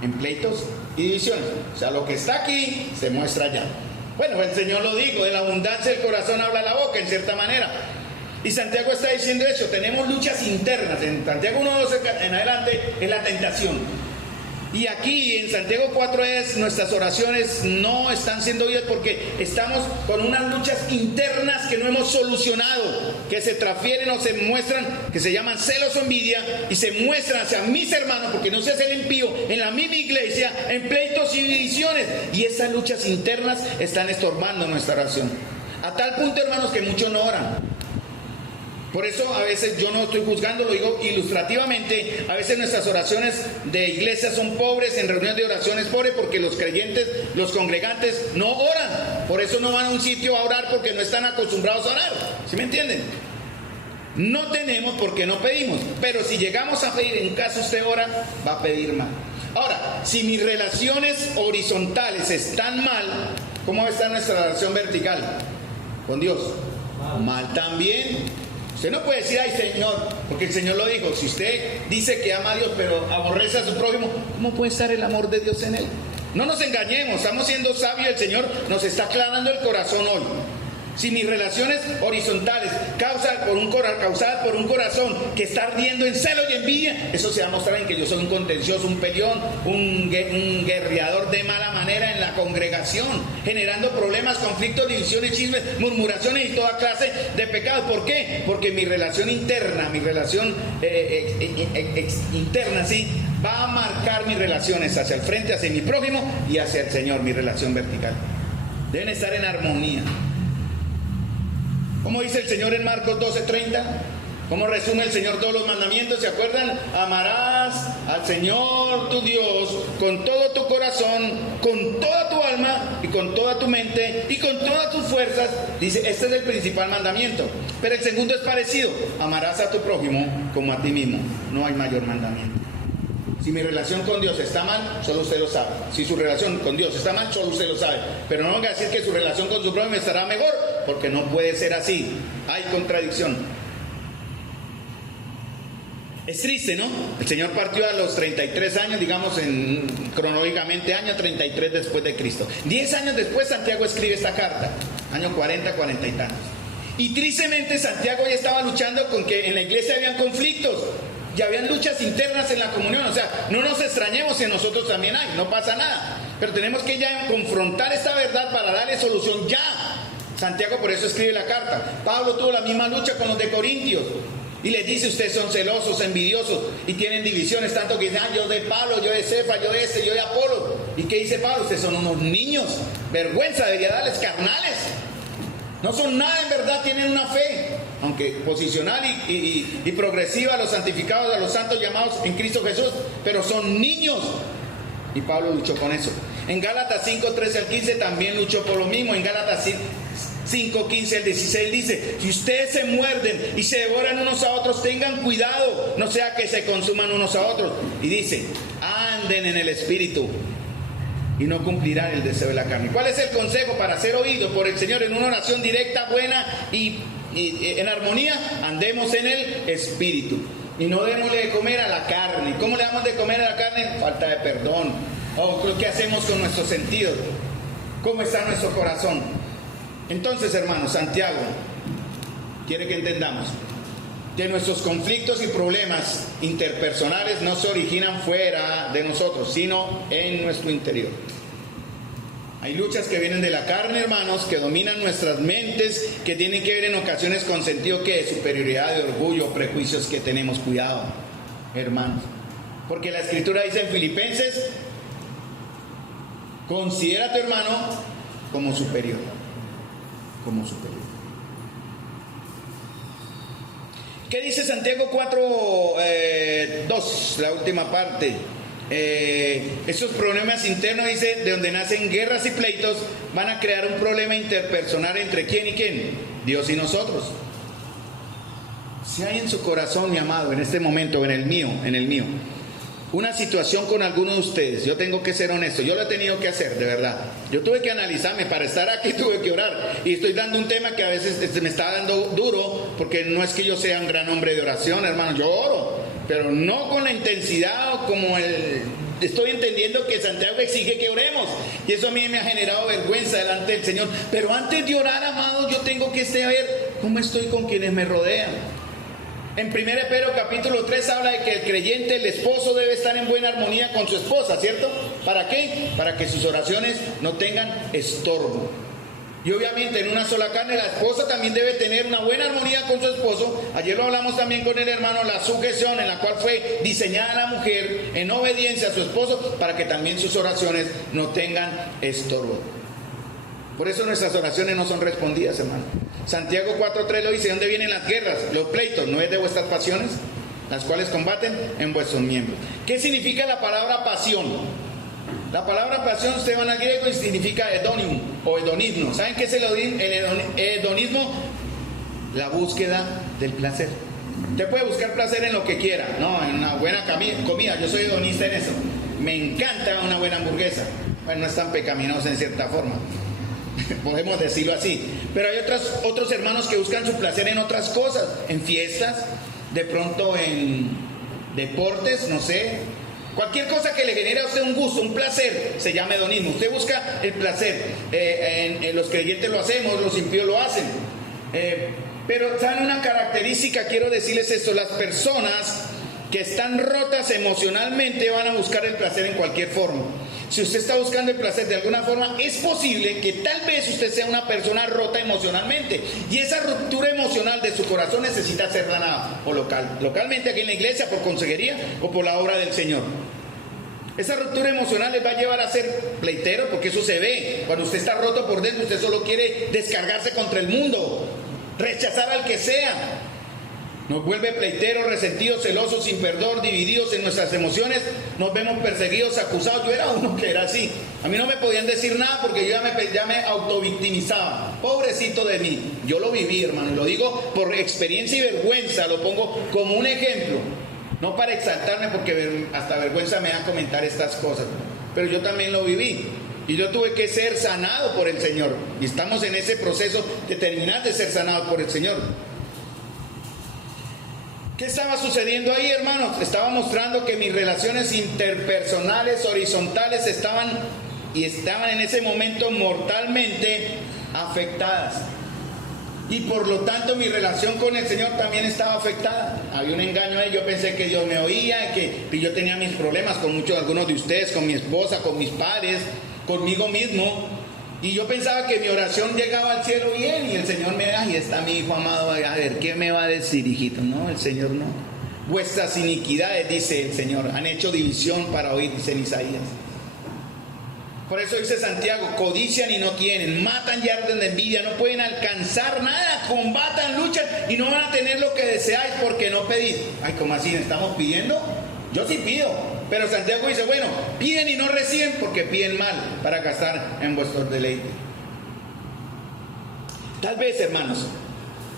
en pleitos y divisiones. O sea, lo que está aquí se muestra allá. Bueno, el Señor lo dijo, de la abundancia del corazón habla la boca, en cierta manera. Y Santiago está diciendo eso, tenemos luchas internas. En Santiago 1:12 en adelante es la tentación. Y aquí en Santiago 4 nuestras oraciones no están siendo oídas porque estamos con unas luchas internas que no hemos solucionado, que se transfieren o se muestran, que se llaman celos o envidia, y se muestran hacia mis hermanos, porque no se hace el impío, en la misma iglesia, en pleitos y divisiones. Y esas luchas internas están estorbando nuestra oración. A tal punto, hermanos, que muchos no oran. Por eso a veces yo no estoy juzgando, lo digo ilustrativamente, a veces nuestras oraciones de iglesia son pobres, en reuniones de oraciones pobres, porque los creyentes, los congregantes no oran, por eso no van a un sitio a orar porque no están acostumbrados a orar, ¿sí me entienden? No tenemos porque no pedimos, pero si llegamos a pedir, en caso usted ora, va a pedir mal. Ahora, si mis relaciones horizontales están mal, ¿cómo está nuestra relación vertical con Dios? Mal también. Usted no puede decir, ay Señor, porque el Señor lo dijo, si usted dice que ama a Dios pero aborrece a su prójimo, ¿cómo puede estar el amor de Dios en él? No nos engañemos, estamos siendo sabios, el Señor nos está aclarando el corazón hoy. Si mis relaciones horizontales causadas por un corazón que está ardiendo en celo y envidia, eso se va a mostrar en que yo soy un contencioso, un peleón, un guerreador de mala manera en la congregación, generando problemas, conflictos, divisiones, chismes, murmuraciones y toda clase de pecados. ¿Por qué? Porque mi relación interna, mi relación interna, sí, va a marcar mis relaciones hacia el frente, hacia mi prójimo y hacia el Señor, mi relación vertical. Deben estar en armonía. ¿Cómo dice el Señor en Marcos 12:30? ¿Cómo resume el Señor todos los mandamientos? ¿Se acuerdan? Amarás al Señor tu Dios con todo tu corazón, con toda tu alma y con toda tu mente y con todas tus fuerzas. Dice, este es el principal mandamiento. Pero el segundo es parecido. Amarás a tu prójimo como a ti mismo. No hay mayor mandamiento. Si mi relación con Dios está mal, solo usted lo sabe. Si su relación con Dios está mal, solo usted lo sabe. Pero no venga a decir que su relación con su prójimo estará mejor, porque no puede ser así. Hay contradicción. Es triste, ¿no? El Señor partió a los 33 años, digamos, cronológicamente, año 33 después de Cristo. 10 años después Santiago escribe esta carta, año 40, 40 y tantos. Y tristemente Santiago ya estaba luchando con que en la iglesia habían conflictos, ya habían luchas internas en la comunión. O sea, no nos extrañemos si en nosotros también hay, no pasa nada. Pero tenemos que ya confrontar esta verdad para darle solución ya. Santiago por eso escribe la carta. Pablo tuvo la misma lucha con los de Corintios. Y les dice, ustedes son celosos, envidiosos y tienen divisiones, tanto que dicen, yo de Pablo, yo de Cefa, yo de este, yo de Apolo. ¿Y qué dice Pablo? Ustedes son unos niños, vergüenza debería darles, carnales. No son nada en verdad, tienen una fe, aunque posicional y progresiva, a los santificados, a los santos llamados en Cristo Jesús, pero son niños. Y Pablo luchó con eso. En Gálatas 5, 13 al 15 también luchó por lo mismo. En Gálatas 5, 15 al 16 dice, si ustedes se muerden y se devoran unos a otros, tengan cuidado, no sea que se consuman unos a otros. Y dice, anden en el Espíritu y no cumplirán el deseo de la carne. ¿Cuál es el consejo para ser oído por el Señor en una oración directa, buena y en armonía? Andemos en el Espíritu y no démosle de comer a la carne. ¿Cómo le damos de comer a la carne? Falta de perdón. O lo que hacemos con nuestros sentidos. ¿Cómo está nuestro corazón? Entonces, hermanos, Santiago quiere que entendamos que nuestros conflictos y problemas interpersonales no se originan fuera de nosotros, sino en nuestro interior. Hay luchas que vienen de la carne, hermanos, que dominan nuestras mentes, que tienen que ver en ocasiones con sentido que de superioridad, de orgullo, prejuicios que tenemos. Cuidado, hermanos, porque la Escritura dice en Filipenses, considera a tu hermano como superior, como superior. ¿Qué dice Santiago 4:2, la última parte? Esos problemas internos, dice, de donde nacen guerras y pleitos, van a crear un problema interpersonal entre quién y quién, Dios y nosotros. Si hay en su corazón, mi amado, en este momento, en el mío, una situación con alguno de ustedes, yo tengo que ser honesto, yo lo he tenido que hacer, de verdad. Yo tuve que analizarme, para estar aquí tuve que orar, y estoy dando un tema que a veces me está dando duro, porque no es que yo sea un gran hombre de oración, hermano, yo oro, pero no con la intensidad o como estoy entendiendo que Santiago exige que oremos, y eso a mí me ha generado vergüenza delante del Señor. Pero antes de orar, amado, yo tengo que saber cómo estoy con quienes me rodean. En 1 Pedro capítulo 3 habla de que el creyente, el esposo, debe estar en buena armonía con su esposa, ¿cierto? ¿Para qué? Para que sus oraciones no tengan estorbo. Y obviamente en una sola carne la esposa también debe tener una buena armonía con su esposo. Ayer lo hablamos también con el hermano, la sujeción, en la cual fue diseñada la mujer en obediencia a su esposo, para que también sus oraciones no tengan estorbo. Por eso nuestras oraciones no son respondidas, hermano. Santiago 4:3 lo dice, ¿dónde vienen las guerras? Los pleitos, ¿no es de vuestras pasiones, las cuales combaten en vuestros miembros? ¿Qué significa la palabra pasión? La palabra pasión, usted van al griego y significa hedonium o hedonismo. ¿Saben qué es el hedonismo? La búsqueda del placer. Usted puede buscar placer en lo que quiera, no, en una buena comida. Yo soy hedonista en eso. Me encanta una buena hamburguesa. Bueno, no es tan pecaminosa en cierta forma, podemos decirlo así. Pero hay otros hermanos que buscan su placer en otras cosas, en fiestas, de pronto en deportes, no sé. Cualquier cosa que le genere a usted un gusto, un placer, se llama hedonismo. Usted busca el placer. Los creyentes lo hacemos, los impíos lo hacen. Pero ¿saben una característica? Quiero decirles esto: las personas que están rotas emocionalmente van a buscar el placer en cualquier forma. Si usted está buscando el placer de alguna forma, es posible que tal vez usted sea una persona rota emocionalmente, y esa ruptura emocional de su corazón necesita ser sanada, o localmente aquí en la iglesia, por consejería o por la obra del Señor. Esa ruptura emocional les va a llevar a ser pleiteros, porque eso se ve. Cuando usted está roto por dentro, usted solo quiere descargarse contra el mundo, rechazar al que sea. Nos vuelve pleiteros, resentidos, celosos, sin perdón, divididos en nuestras emociones. Nos vemos perseguidos, acusados. Yo era uno que era así. A mí no me podían decir nada porque yo ya me autovictimizaba. Pobrecito de mí. Yo lo viví, hermano. Lo digo por experiencia y vergüenza. Lo pongo como un ejemplo. No para exaltarme, porque hasta vergüenza me da comentar estas cosas. Pero yo también lo viví. Y yo tuve que ser sanado por el Señor. Y estamos en ese proceso de terminar de ser sanado por el Señor. ¿Qué estaba sucediendo ahí, hermanos? Estaba mostrando que mis relaciones interpersonales, horizontales, estaban en ese momento mortalmente afectadas. Y por lo tanto mi relación con el Señor también estaba afectada. Había un engaño ahí, yo pensé que Dios me oía, que yo tenía mis problemas con algunos de ustedes, con mi esposa, con mis padres, conmigo mismo. Y yo pensaba que mi oración llegaba al cielo bien y el Señor me da, y está mi hijo amado, a ver, ¿qué me va a decir, hijito? No, el Señor no. Vuestras iniquidades, dice el Señor, han hecho división para oír, dice en Isaías. Por eso dice Santiago, codician y no tienen, matan y arden de envidia, no pueden alcanzar nada, combatan, luchan y no van a tener lo que deseáis porque no pedís. Ay, ¿cómo así? ¿Estamos pidiendo? Yo sí pido, pero Santiago dice, bueno, piden y no reciben porque piden mal para gastar en vuestros deleites. Tal vez, hermanos,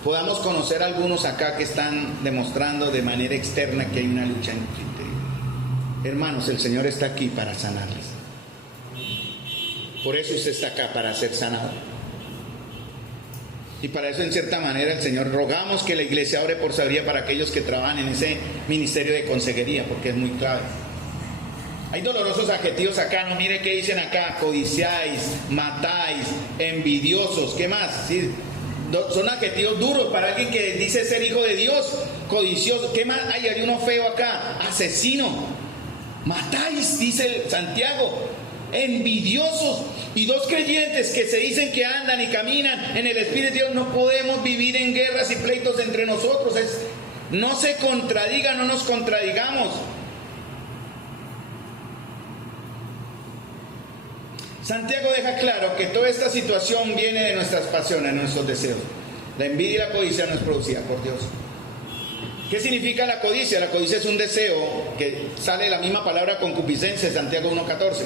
podamos conocer a algunos acá que están demostrando de manera externa que hay una lucha en el interior. Hermanos, el Señor está aquí para sanarles. Por eso usted está acá, para ser sanado. Y para eso, en cierta manera, el Señor, rogamos que la iglesia ore por sabiduría para aquellos que trabajan en ese ministerio de consejería, porque es muy clave. Hay dolorosos adjetivos acá, no mire qué dicen acá: codiciáis, matáis, envidiosos, ¿qué más? ¿Sí? Son adjetivos duros para alguien que dice ser hijo de Dios. Codicioso, ¿qué más? Hay uno feo acá: asesino, matáis, dice Santiago. Envidiosos. Y dos creyentes que se dicen que andan y caminan en el Espíritu de Dios, no podemos vivir en guerras y pleitos entre nosotros. No se contradigan, no nos contradigamos. Santiago deja claro que toda esta situación viene de nuestras pasiones, de nuestros deseos. La envidia y la codicia no es producida por Dios. ¿Qué significa la codicia? La codicia es un deseo que sale de la misma palabra concupiscencia de Santiago 1:14.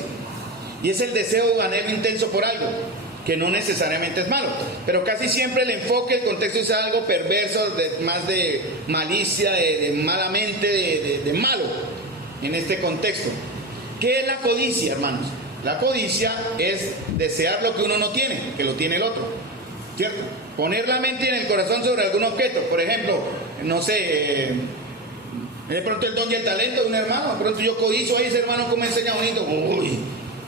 Y es el deseo de anhelo intenso por algo, que no necesariamente es malo. Pero casi siempre el enfoque, el contexto es algo perverso, más de malicia, de malamente, de malo, en este contexto. ¿Qué es la codicia, hermanos? La codicia es desear lo que uno no tiene, que lo tiene el otro, ¿cierto? Poner la mente en el corazón sobre algún objeto. Por ejemplo, no sé, de pronto el don y el talento de un hermano. De pronto yo codicio, ay, ese hermano cómo enseña bonito. Uy,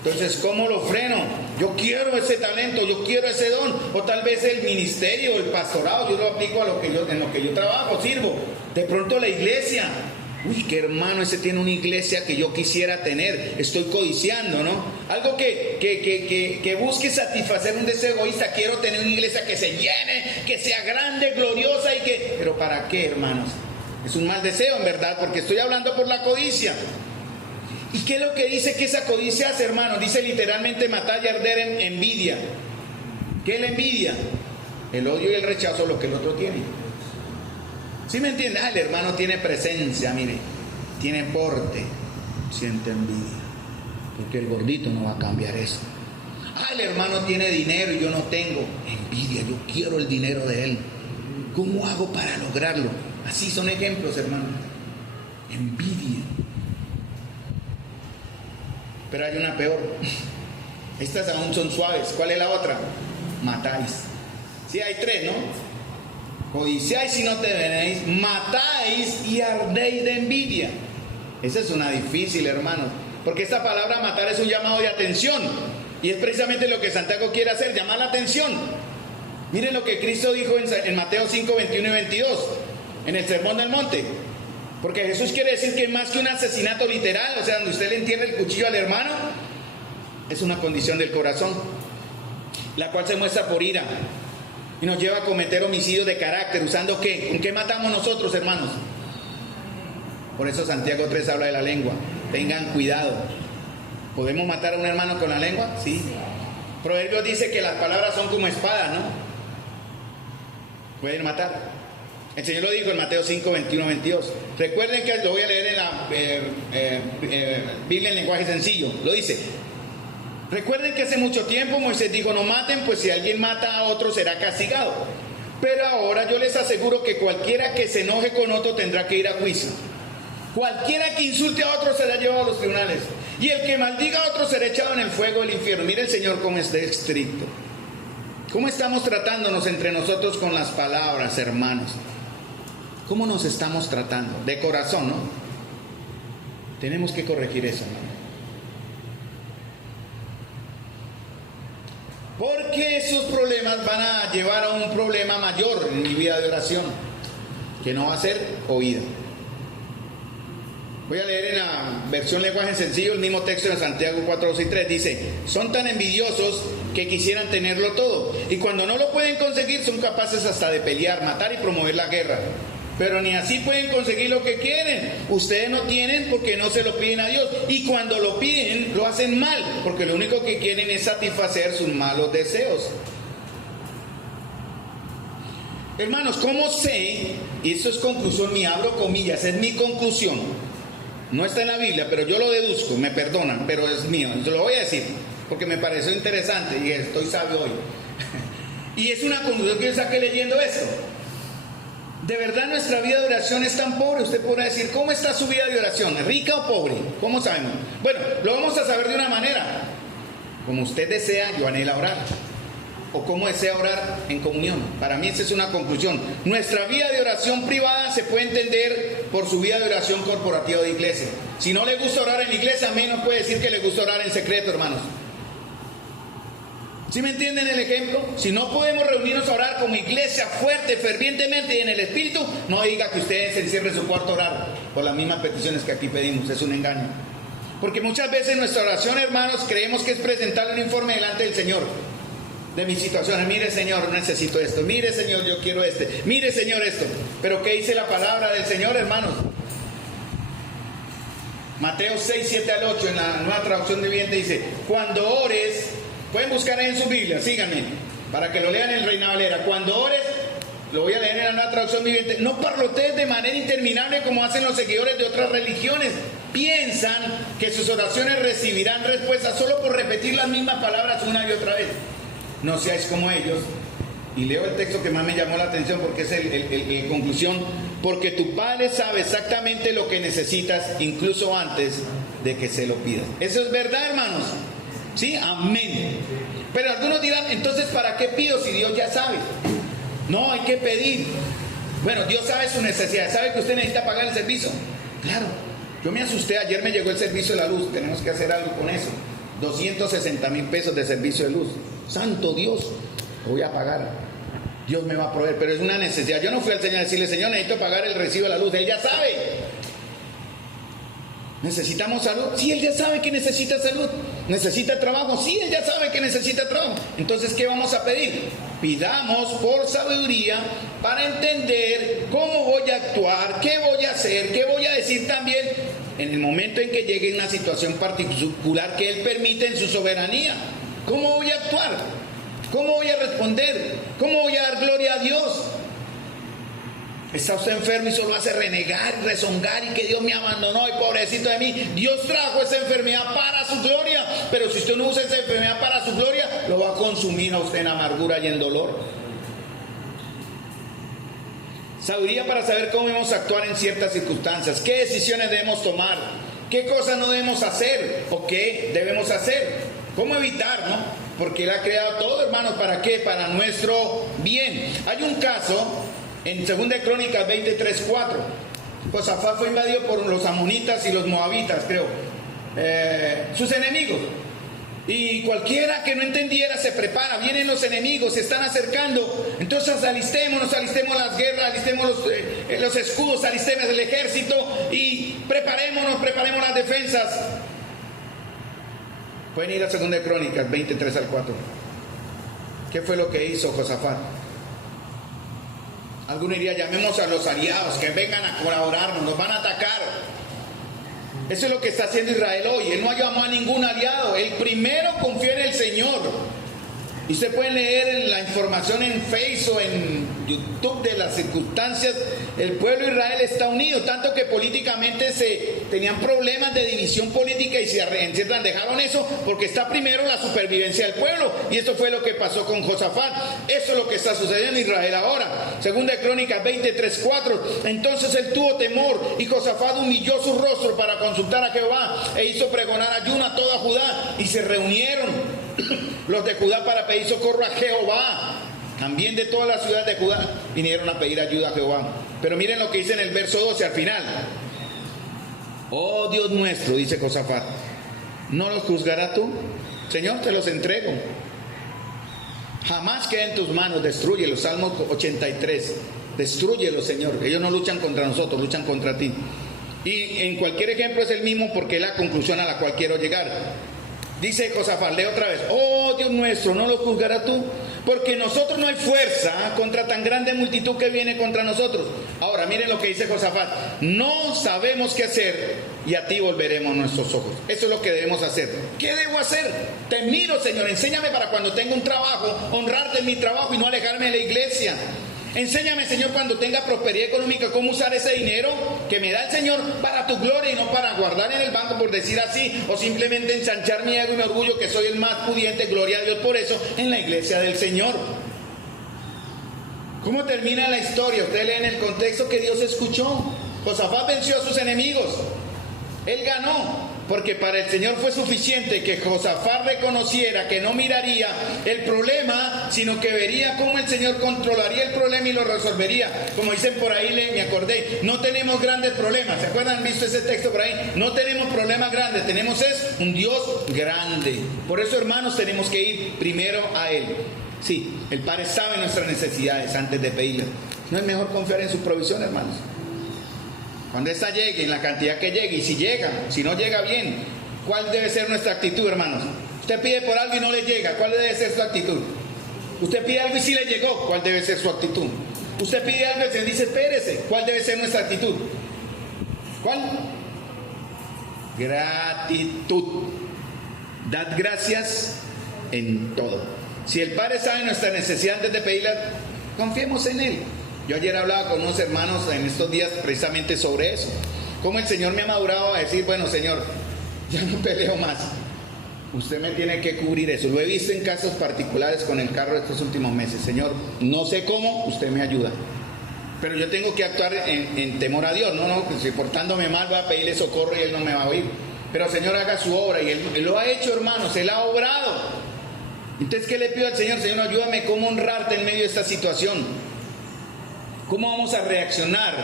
entonces, ¿cómo lo freno? Yo quiero ese talento, yo quiero ese don. O tal vez el ministerio, el pastorado, yo lo aplico en lo que yo trabajo, sirvo. De pronto la iglesia. Uy, qué hermano, ese tiene una iglesia que yo quisiera tener. Estoy codiciando, ¿no? Algo que busque satisfacer un deseo egoísta. Quiero tener una iglesia que se llene, que sea grande, gloriosa y que... ¿Pero para qué, hermanos? Es un mal deseo, en verdad, porque estoy hablando por la codicia. ¿Y qué es lo que dice que esa codicia hace, hermanos? Dice literalmente matar y arder en envidia. ¿Qué es la envidia? El odio y el rechazo, lo que el otro tiene. ¿Sí me entiende? El hermano tiene presencia, mire, tiene porte, siente envidia, porque el gordito no va a cambiar eso. El hermano tiene dinero y yo no tengo. Envidia, yo quiero el dinero de él. ¿Cómo hago para lograrlo? Así son ejemplos, hermano. Envidia. Pero hay una peor. Estas aún son suaves. ¿Cuál es la otra? Matáis. Sí, hay tres, ¿no? Codiciáis y no te venéis, matáis y ardéis de envidia. Esa es una difícil, hermanos, porque esta palabra matar es un llamado de atención, y es precisamente lo que Santiago quiere hacer, llamar la atención. Miren lo que Cristo dijo en Mateo 5, 21 y 22, en el Sermón del Monte. Porque Jesús quiere decir que más que un asesinato literal, o sea, donde usted le entierra el cuchillo al hermano, es una condición del corazón, la cual se muestra por ira y nos lleva a cometer homicidios de carácter. ¿Usando qué? ¿Con qué matamos nosotros, hermanos? Por eso Santiago 3 habla de la lengua. Tengan cuidado. ¿Podemos matar a un hermano con la lengua? Sí. Proverbios dice que las palabras son como espadas, ¿no? Pueden matar. El Señor lo dijo en Mateo 5, 21, 22. Recuerden que lo voy a leer en la Biblia en lenguaje sencillo. Lo dice: recuerden que hace mucho tiempo Moisés dijo: no maten, pues si alguien mata a otro será castigado. Pero ahora yo les aseguro que cualquiera que se enoje con otro tendrá que ir a juicio. Cualquiera que insulte a otro será llevado a los tribunales. Y el que maldiga a otro será echado en el fuego del infierno. Mire el Señor cómo es estricto. ¿Cómo estamos tratándonos entre nosotros con las palabras, hermanos? ¿Cómo nos estamos tratando? De corazón, ¿no? Tenemos que corregir eso, hermano. Porque esos problemas van a llevar a un problema mayor en mi vida de oración, que no va a ser oída. Voy a leer en la versión lenguaje sencillo el mismo texto de Santiago 4, 2 y 3. Dice: son tan envidiosos que quisieran tenerlo todo, y cuando no lo pueden conseguir son capaces hasta de pelear, matar y promover la guerra. Pero ni así pueden conseguir lo que quieren. Ustedes no tienen porque no se lo piden a Dios, y cuando lo piden lo hacen mal, porque lo único que quieren es satisfacer sus malos deseos. Hermanos, ¿cómo sé? Y esto es conclusión mía, abro comillas, es mi conclusión. No está en la Biblia, pero yo lo deduzco, me perdonan, pero es mío. Yo lo voy a decir porque me pareció interesante y estoy sabio hoy. Y es una conclusión que yo saqué leyendo esto. De verdad nuestra vida de oración es tan pobre. Usted podrá decir: ¿cómo está su vida de oración? ¿Rica o pobre? ¿Cómo sabemos? Bueno, lo vamos a saber de una manera. Como usted desea, yo anhela orar. O como desea orar en comunión. Para mí esa es una conclusión. Nuestra vida de oración privada se puede entender por su vida de oración corporativa de iglesia. Si no le gusta orar en iglesia, menos puede decir que le gusta orar en secreto, hermanos. ¿Sí me entienden el ejemplo? Si no podemos reunirnos a orar como iglesia fuerte, fervientemente y en el Espíritu, no diga que usted se encierre en su cuarto a orar por las mismas peticiones que aquí pedimos. Es un engaño. Porque muchas veces nuestra oración, hermanos, creemos que es presentar un informe delante del Señor de mis situaciones. Mire, Señor, necesito esto. Mire, Señor, yo quiero este. Mire, Señor, esto. Pero ¿qué dice la palabra del Señor, hermanos? Mateo 6, 7 al 8 en la Nueva Traducción Viviente dice: cuando ores, pueden buscar ahí en su Biblia, síganme, para que lo lean en el Reina Valera. Cuando ores, lo voy a leer en la Nueva Traducción Viviente: no parlotees de manera interminable como hacen los seguidores de otras religiones. Piensan que sus oraciones recibirán respuesta solo por repetir las mismas palabras una y otra vez. No seáis como ellos. Y leo el texto que más me llamó la atención porque es el conclusión: porque tu Padre sabe exactamente lo que necesitas incluso antes de que se lo pidas. Eso es verdad, hermanos. Sí, amén. Pero algunos dirán: entonces ¿para qué pido si Dios ya sabe? No, hay que pedir. Bueno, Dios sabe su necesidad. ¿Sabe que usted necesita pagar el servicio? Claro. Yo me asusté, ayer me llegó el servicio de la luz. Tenemos que hacer algo con eso. 260,000 pesos de servicio de luz. Santo Dios, lo voy a pagar. Dios me va a proveer, pero es una necesidad. Yo no fui al Señor a decirle: Señor, necesito pagar el recibo de la luz. Él ya sabe. ¿Necesitamos salud? Sí, Él ya sabe que necesita salud. ¿Necesita trabajo? Sí, Él ya sabe que necesita trabajo. Entonces, ¿qué vamos a pedir? Pidamos por sabiduría para entender cómo voy a actuar, qué voy a hacer, qué voy a decir también en el momento en que llegue una situación particular que Él permite en su soberanía. ¿Cómo voy a actuar? ¿Cómo voy a responder? ¿Cómo voy a dar gloria a Dios? ¿Está usted enfermo y solo hace renegar, rezongar y que Dios me abandonó y pobrecito de mí? Dios trajo esa enfermedad para su gloria, pero si usted no usa esa enfermedad para su gloria, lo va a consumir a usted en amargura y en dolor. Sabiduría para saber cómo debemos actuar en ciertas circunstancias, qué decisiones debemos tomar, qué cosas no debemos hacer o qué debemos hacer, cómo evitar, ¿no? Porque Él ha creado todo, hermanos, ¿para qué? Para nuestro bien. Hay un caso en 2 Crónicas 23:4. Josafat fue invadido por los amonitas y los moabitas, creo, sus enemigos. Y cualquiera que no entendiera se prepara, vienen los enemigos, se están acercando, entonces alistemos las guerras, alistemos los escudos, alistemos el ejército y preparemos las defensas. Pueden ir a 2 Crónicas 23 al 4. ¿Qué fue lo que hizo Josafat? Alguno diría: llamemos a los aliados, que vengan a colaborarnos, nos van a atacar. Eso es lo que está haciendo Israel hoy. Él no llamó a ningún aliado. Él primero confió en el Señor. Y usted puede leer la información en Facebook o en YouTube de las circunstancias. El pueblo de Israel está unido, tanto que políticamente tenían problemas de división política y dejaron eso porque está primero la supervivencia del pueblo. Y esto fue lo que pasó con Josafat. Eso es lo que está sucediendo en Israel ahora. Segunda de Crónicas 23:4. Entonces él tuvo temor y Josafat humilló su rostro para consultar a Jehová e hizo pregonar ayuno a toda Judá, y se reunieron los de Judá para pedir socorro a Jehová. También de todas las ciudades de Judá vinieron a pedir ayuda a Jehová. Pero miren lo que dice en el verso 12 al final. Oh Dios nuestro, dice Josafat, ¿no los juzgarás tú? Señor, te los entrego. Jamás queda en tus manos, destrúyelos. Salmo 83. Destrúyelos, Señor. Ellos no luchan contra nosotros, luchan contra ti. Y en cualquier ejemplo es el mismo, porque es la conclusión a la cual quiero llegar. Dice Josafat, lee otra vez. Oh Dios nuestro, ¿no lo juzgarás tú? Porque nosotros no hay fuerza contra tan grande multitud que viene contra nosotros. Ahora miren lo que dice Josafat. No sabemos qué hacer y a ti volveremos nuestros ojos. Eso es lo que debemos hacer. ¿Qué debo hacer? Te miro, Señor. Enséñame para cuando tenga un trabajo, honrarte en mi trabajo y no alejarme de la iglesia. Enséñame, Señor, cuando tenga prosperidad económica, cómo usar ese dinero que me da el Señor para tu gloria y no para guardar en el banco, por decir así, o simplemente ensanchar mi ego y mi orgullo que soy el más pudiente. Gloria a Dios por eso, en la iglesia del Señor. ¿Cómo termina la historia? Usted lee en el contexto que Dios escuchó. Josafat venció a sus enemigos. Él ganó, porque para el Señor fue suficiente que Josafat reconociera que no miraría el problema, sino que vería cómo el Señor controlaría el problema y lo resolvería. Como dicen por ahí, me acordé, no tenemos grandes problemas. ¿Se acuerdan? ¿Han visto ese texto por ahí? No tenemos problemas grandes, tenemos un Dios grande. Por eso, hermanos, tenemos que ir primero a Él. Sí, el Padre sabe nuestras necesidades antes de pedirlas. ¿No es mejor confiar en su provisión, hermanos? Cuando esta llegue, en la cantidad que llegue, y si llega, si no llega bien, ¿cuál debe ser nuestra actitud, hermanos? Usted pide por algo y no le llega, ¿cuál debe ser su actitud? Usted pide algo y sí le llegó, ¿cuál debe ser su actitud? Usted pide algo y el Señor dice, espérese, ¿cuál debe ser nuestra actitud? ¿Cuál? Gratitud. Dad gracias en todo. Si el Padre sabe nuestra necesidad antes de pedirla, confiemos en Él. Yo ayer hablaba con unos hermanos en estos días precisamente sobre eso. Cómo el Señor me ha madurado a decir, bueno, Señor, ya no peleo más. Usted me tiene que cubrir eso. Lo he visto en casos particulares con el carro estos últimos meses. Señor, no sé cómo, usted me ayuda. Pero yo tengo que actuar en temor a Dios. No, si portándome mal voy a pedirle socorro y Él no me va a oír. Pero Señor, haga su obra. Y Él lo ha hecho, hermanos. Él ha obrado. Entonces, ¿qué le pido al Señor? Señor, ayúdame cómo honrarte en medio de esta situación. ¿Cómo vamos a reaccionar?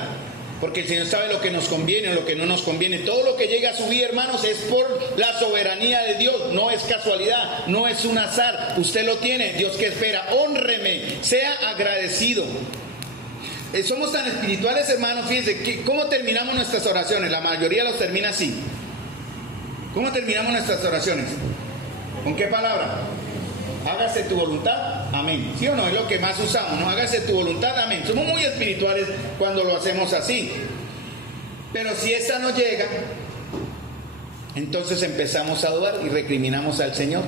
Porque el Señor sabe lo que nos conviene o lo que no nos conviene. Todo lo que llega a su vida, hermanos, es por la soberanía de Dios. No es casualidad, no es un azar. Usted lo tiene. Dios que espera, hónreme, sea agradecido. Somos tan espirituales, hermanos. Fíjense, ¿cómo terminamos nuestras oraciones? La mayoría los termina así. ¿Cómo terminamos nuestras oraciones? ¿Con qué palabra? Hágase tu voluntad, amén. ¿Sí o no? Es lo que más usamos, ¿no? Hágase tu voluntad, amén. Somos muy espirituales cuando lo hacemos así. Pero si esta no llega, entonces empezamos a dudar y recriminamos al Señor.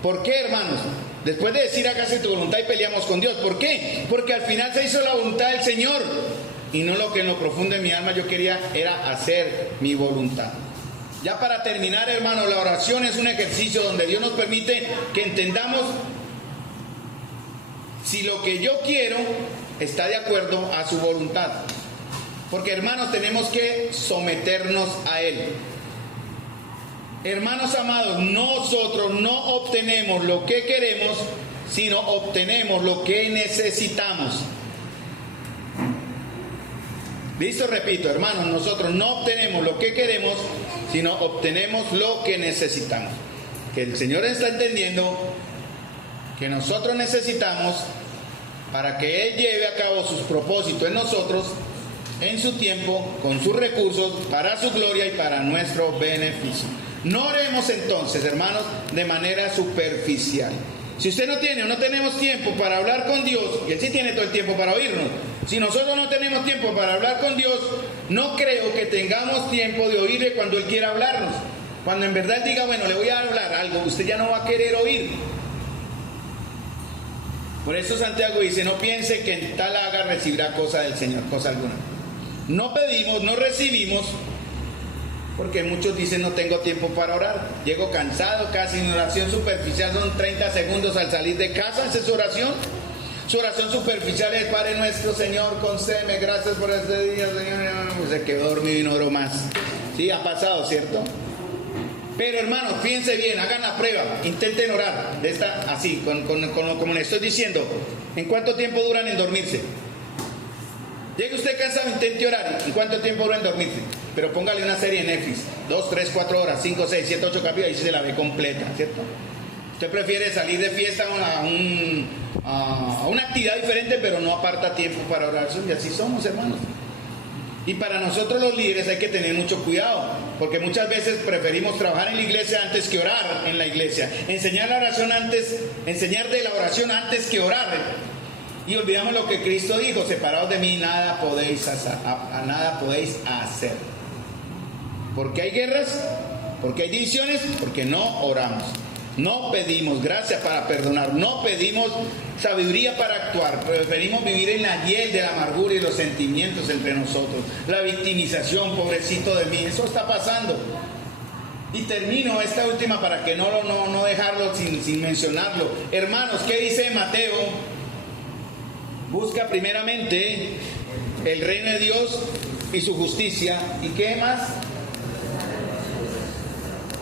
¿Por qué, hermanos? Después de decir hágase tu voluntad y peleamos con Dios. ¿Por qué? Porque al final se hizo la voluntad del Señor. Y no lo que en lo profundo de mi alma yo quería era hacer mi voluntad. Ya para terminar, hermanos, la oración es un ejercicio donde Dios nos permite que entendamos si lo que yo quiero está de acuerdo a su voluntad. Porque, hermanos, tenemos que someternos a Él. Hermanos amados, nosotros no obtenemos lo que queremos, sino obtenemos lo que necesitamos. Listo, repito, hermanos, nosotros no obtenemos lo que queremos, sino obtenemos lo que necesitamos. Que el Señor está entendiendo que nosotros necesitamos para que Él lleve a cabo sus propósitos en nosotros, en su tiempo, con sus recursos, para su gloria y para nuestro beneficio. No oremos entonces, hermanos, de manera superficial. Si usted no tiene o no tenemos tiempo para hablar con Dios, y Él sí tiene todo el tiempo para oírnos, si nosotros no tenemos tiempo para hablar con Dios, no creo que tengamos tiempo de oírle cuando Él quiera hablarnos. Cuando en verdad Él diga, bueno, le voy a hablar algo, usted ya no va a querer oír. Por eso Santiago dice, no piense que en tal haga recibirá cosa del Señor, cosa alguna. No pedimos, no recibimos, porque muchos dicen no tengo tiempo para orar, llego cansado, casi en oración superficial son 30 segundos al salir de casa, esa es su oración. Su oración superficial es, Padre nuestro, Señor, concédeme, gracias por este día, Señor. Pues se quedó dormido y no oró más. Sí, ha pasado, ¿cierto? Pero hermanos, fíjense bien, hagan la prueba, intenten orar, así, como les estoy diciendo. ¿En cuánto tiempo duran en dormirse? Llegue usted cansado, intente orar. ¿En cuánto tiempo dura en dormirse? Pero póngale una serie en Netflix, 2, 3, 4 horas, 5, 6, 7, 8 capítulos, y se la ve completa, ¿cierto? Usted prefiere salir de fiesta a una actividad diferente, pero no aparta tiempo para orar. Y así somos, hermanos. Y para nosotros los líderes hay que tener mucho cuidado, porque muchas veces preferimos trabajar en la iglesia antes que orar en la iglesia, enseñar de la oración antes que orar, y olvidamos lo que Cristo dijo: separados de mí nada podéis hacer. Porque hay guerras, porque hay divisiones, porque no oramos. No pedimos gracia para perdonar, no pedimos sabiduría para actuar, preferimos vivir en la hiel de la amargura y los sentimientos entre nosotros, la victimización, pobrecito de mí, eso está pasando. Y termino esta última para que no dejarlo sin mencionarlo. Hermanos, ¿qué dice Mateo? Busca primeramente el reino de Dios y su justicia. ¿Y qué más?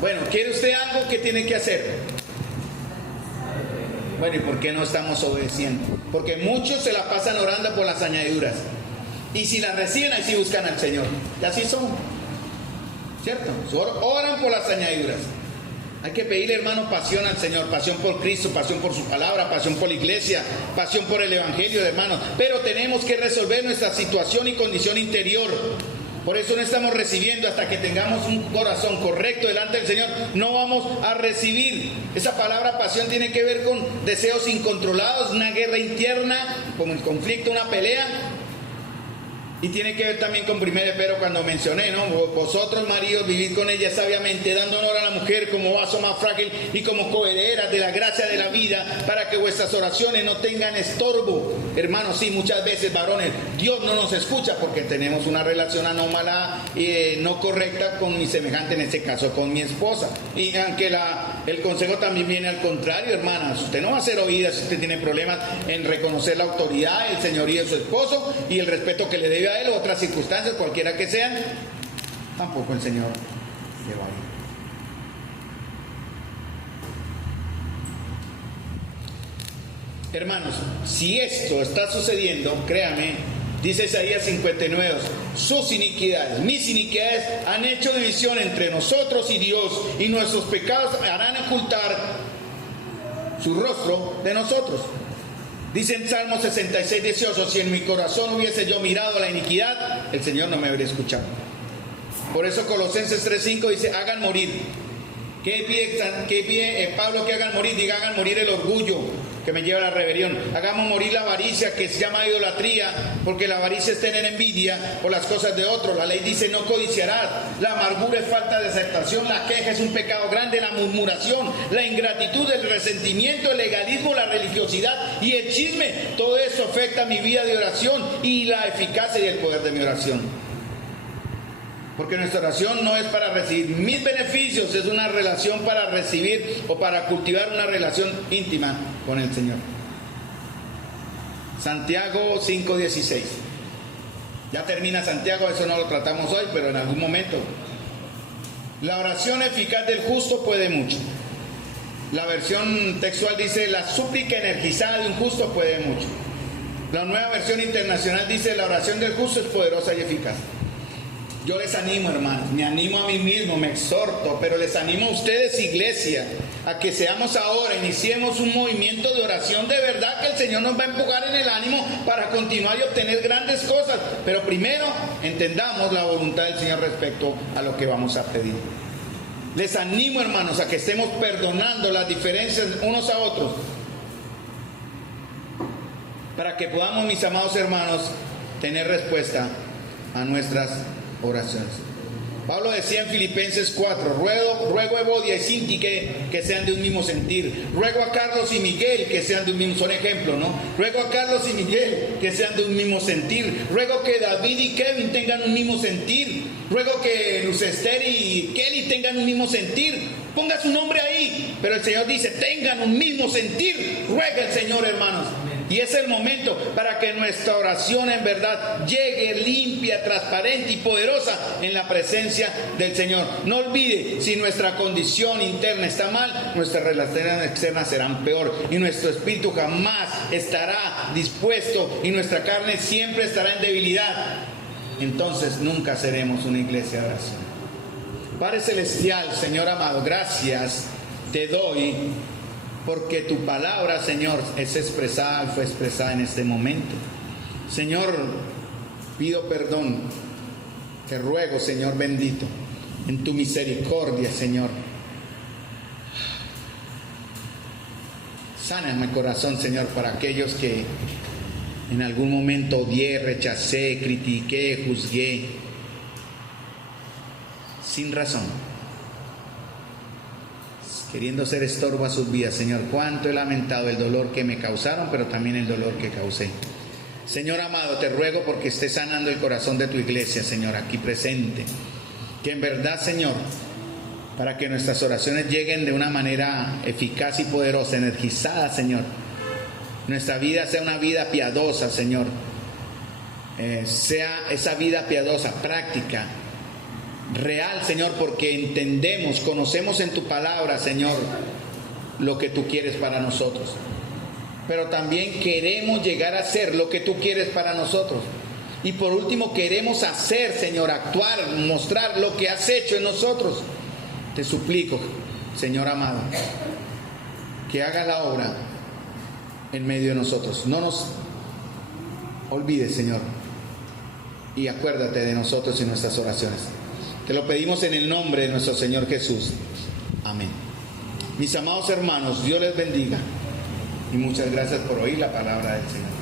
Bueno, ¿quiere usted algo? ¿Qué tiene que hacer? Bueno, ¿y por qué no estamos obedeciendo? Porque muchos se la pasan orando por las añadiduras. Y si las reciben, ahí sí buscan al Señor. Y así son. ¿Cierto? Oran por las añadiduras. Hay que pedirle, hermano, pasión al Señor. Pasión por Cristo, pasión por su palabra, pasión por la iglesia, pasión por el evangelio, hermanos. Pero tenemos que resolver nuestra situación y condición interior. Por eso no estamos recibiendo hasta que tengamos un corazón correcto delante del Señor. No vamos a recibir. Esa palabra pasión tiene que ver con deseos incontrolados, una guerra interna, como el conflicto, una pelea. Y tiene que ver también con 1 Pedro cuando mencioné, ¿no? Vosotros, maridos, vivid con ella sabiamente, dando honor a la mujer como vaso más frágil y como coherederas de la gracia de la vida, para que vuestras oraciones no tengan estorbo. Hermanos, sí, muchas veces, varones, Dios no nos escucha porque tenemos una relación anómala y no correcta con mi semejante, en este caso con mi esposa. Y aunque el consejo también viene al contrario, hermanas, usted no va a ser oída si usted tiene problemas en reconocer la autoridad, el señorío de su esposo y el respeto que le debe a él, o otras circunstancias, cualquiera que sean. Tampoco el Señor le va a ir. Hermanos, si esto está sucediendo, créame, dice Isaías 59, sus iniquidades, mis iniquidades han hecho división entre nosotros y Dios, y nuestros pecados harán ocultar su rostro de nosotros. Dice en Salmo 66, 18, si en mi corazón hubiese yo mirado a la iniquidad, el Señor no me habría escuchado. Por eso Colosenses 3:5 dice, hagan morir. ¿Qué pide Pablo que hagan morir? Diga, hagan morir el orgullo que me lleva a la rebelión. Hagamos morir la avaricia, que se llama idolatría, porque la avaricia es tener envidia por las cosas de otros. La ley dice, no codiciarás. La amargura es falta de aceptación. La queja es un pecado grande. La murmuración, la ingratitud, el resentimiento, el legalismo, la religiosidad y el chisme. Todo eso afecta mi vida de oración y la eficacia y el poder de mi oración. Porque nuestra oración no es para recibir mis beneficios, es una relación para recibir o para cultivar una relación íntima con el Señor. Santiago 5:16. Ya termina Santiago, eso no lo tratamos hoy, pero en algún momento. La oración eficaz del justo puede mucho. La versión textual dice, la súplica energizada de un justo puede mucho. La nueva versión internacional dice, la oración del justo es poderosa y eficaz. Yo les animo, hermanos, me animo a mí mismo, me exhorto, pero les animo a ustedes, iglesia, a que seamos ahora, iniciemos un movimiento de oración de verdad, que el Señor nos va a empujar en el ánimo para continuar y obtener grandes cosas. Pero primero, entendamos la voluntad del Señor respecto a lo que vamos a pedir. Les animo, hermanos, a que estemos perdonando las diferencias unos a otros, para que podamos, mis amados hermanos, tener respuesta a nuestras oraciones. Pablo decía en Filipenses 4, ruego a Evodia y Sintique que sean de un mismo sentir. Ruego a Carlos y Miguel que sean de un mismo, son ejemplos, ¿no? Ruego a Carlos y Miguel que sean de un mismo sentir. Ruego que David y Kevin tengan un mismo sentir. Ruego que Luz Esther y Kelly tengan un mismo sentir. Ponga su nombre ahí, pero el Señor dice, tengan un mismo sentir. Ruega el Señor, hermanos. Y es el momento para que nuestra oración en verdad llegue limpia, transparente y poderosa en la presencia del Señor. No olvide, si nuestra condición interna está mal, nuestras relaciones externas serán peor y nuestro espíritu jamás estará dispuesto y nuestra carne siempre estará en debilidad. Entonces nunca seremos una iglesia de oración. Padre Celestial, Señor amado, gracias te doy porque tu palabra, Señor, fue expresada en este momento. Señor, pido perdón, te ruego, Señor bendito, en tu misericordia, Señor. Sana mi corazón, Señor, para aquellos que en algún momento odié, rechacé, critiqué, juzgué, sin razón, queriendo ser estorbo a sus vidas. Señor, cuánto he lamentado el dolor que me causaron, pero también el dolor que causé. Señor amado, te ruego porque estés sanando el corazón de tu iglesia, Señor, aquí presente. Que en verdad, Señor, para que nuestras oraciones lleguen de una manera eficaz y poderosa, energizada, Señor. Nuestra vida sea una vida piadosa, Señor. Sea esa vida piadosa, práctica, real, Señor, porque entendemos, conocemos en tu palabra, Señor, lo que tú quieres para nosotros. Pero también queremos llegar a hacer lo que tú quieres para nosotros. Y por último, queremos hacer, Señor, actuar, mostrar lo que has hecho en nosotros. Te suplico, Señor amado, que haga la obra en medio de nosotros. No nos olvides, Señor, y acuérdate de nosotros y nuestras oraciones. Te lo pedimos en el nombre de nuestro Señor Jesús. Amén. Mis amados hermanos, Dios les bendiga y muchas gracias por oír la palabra del Señor.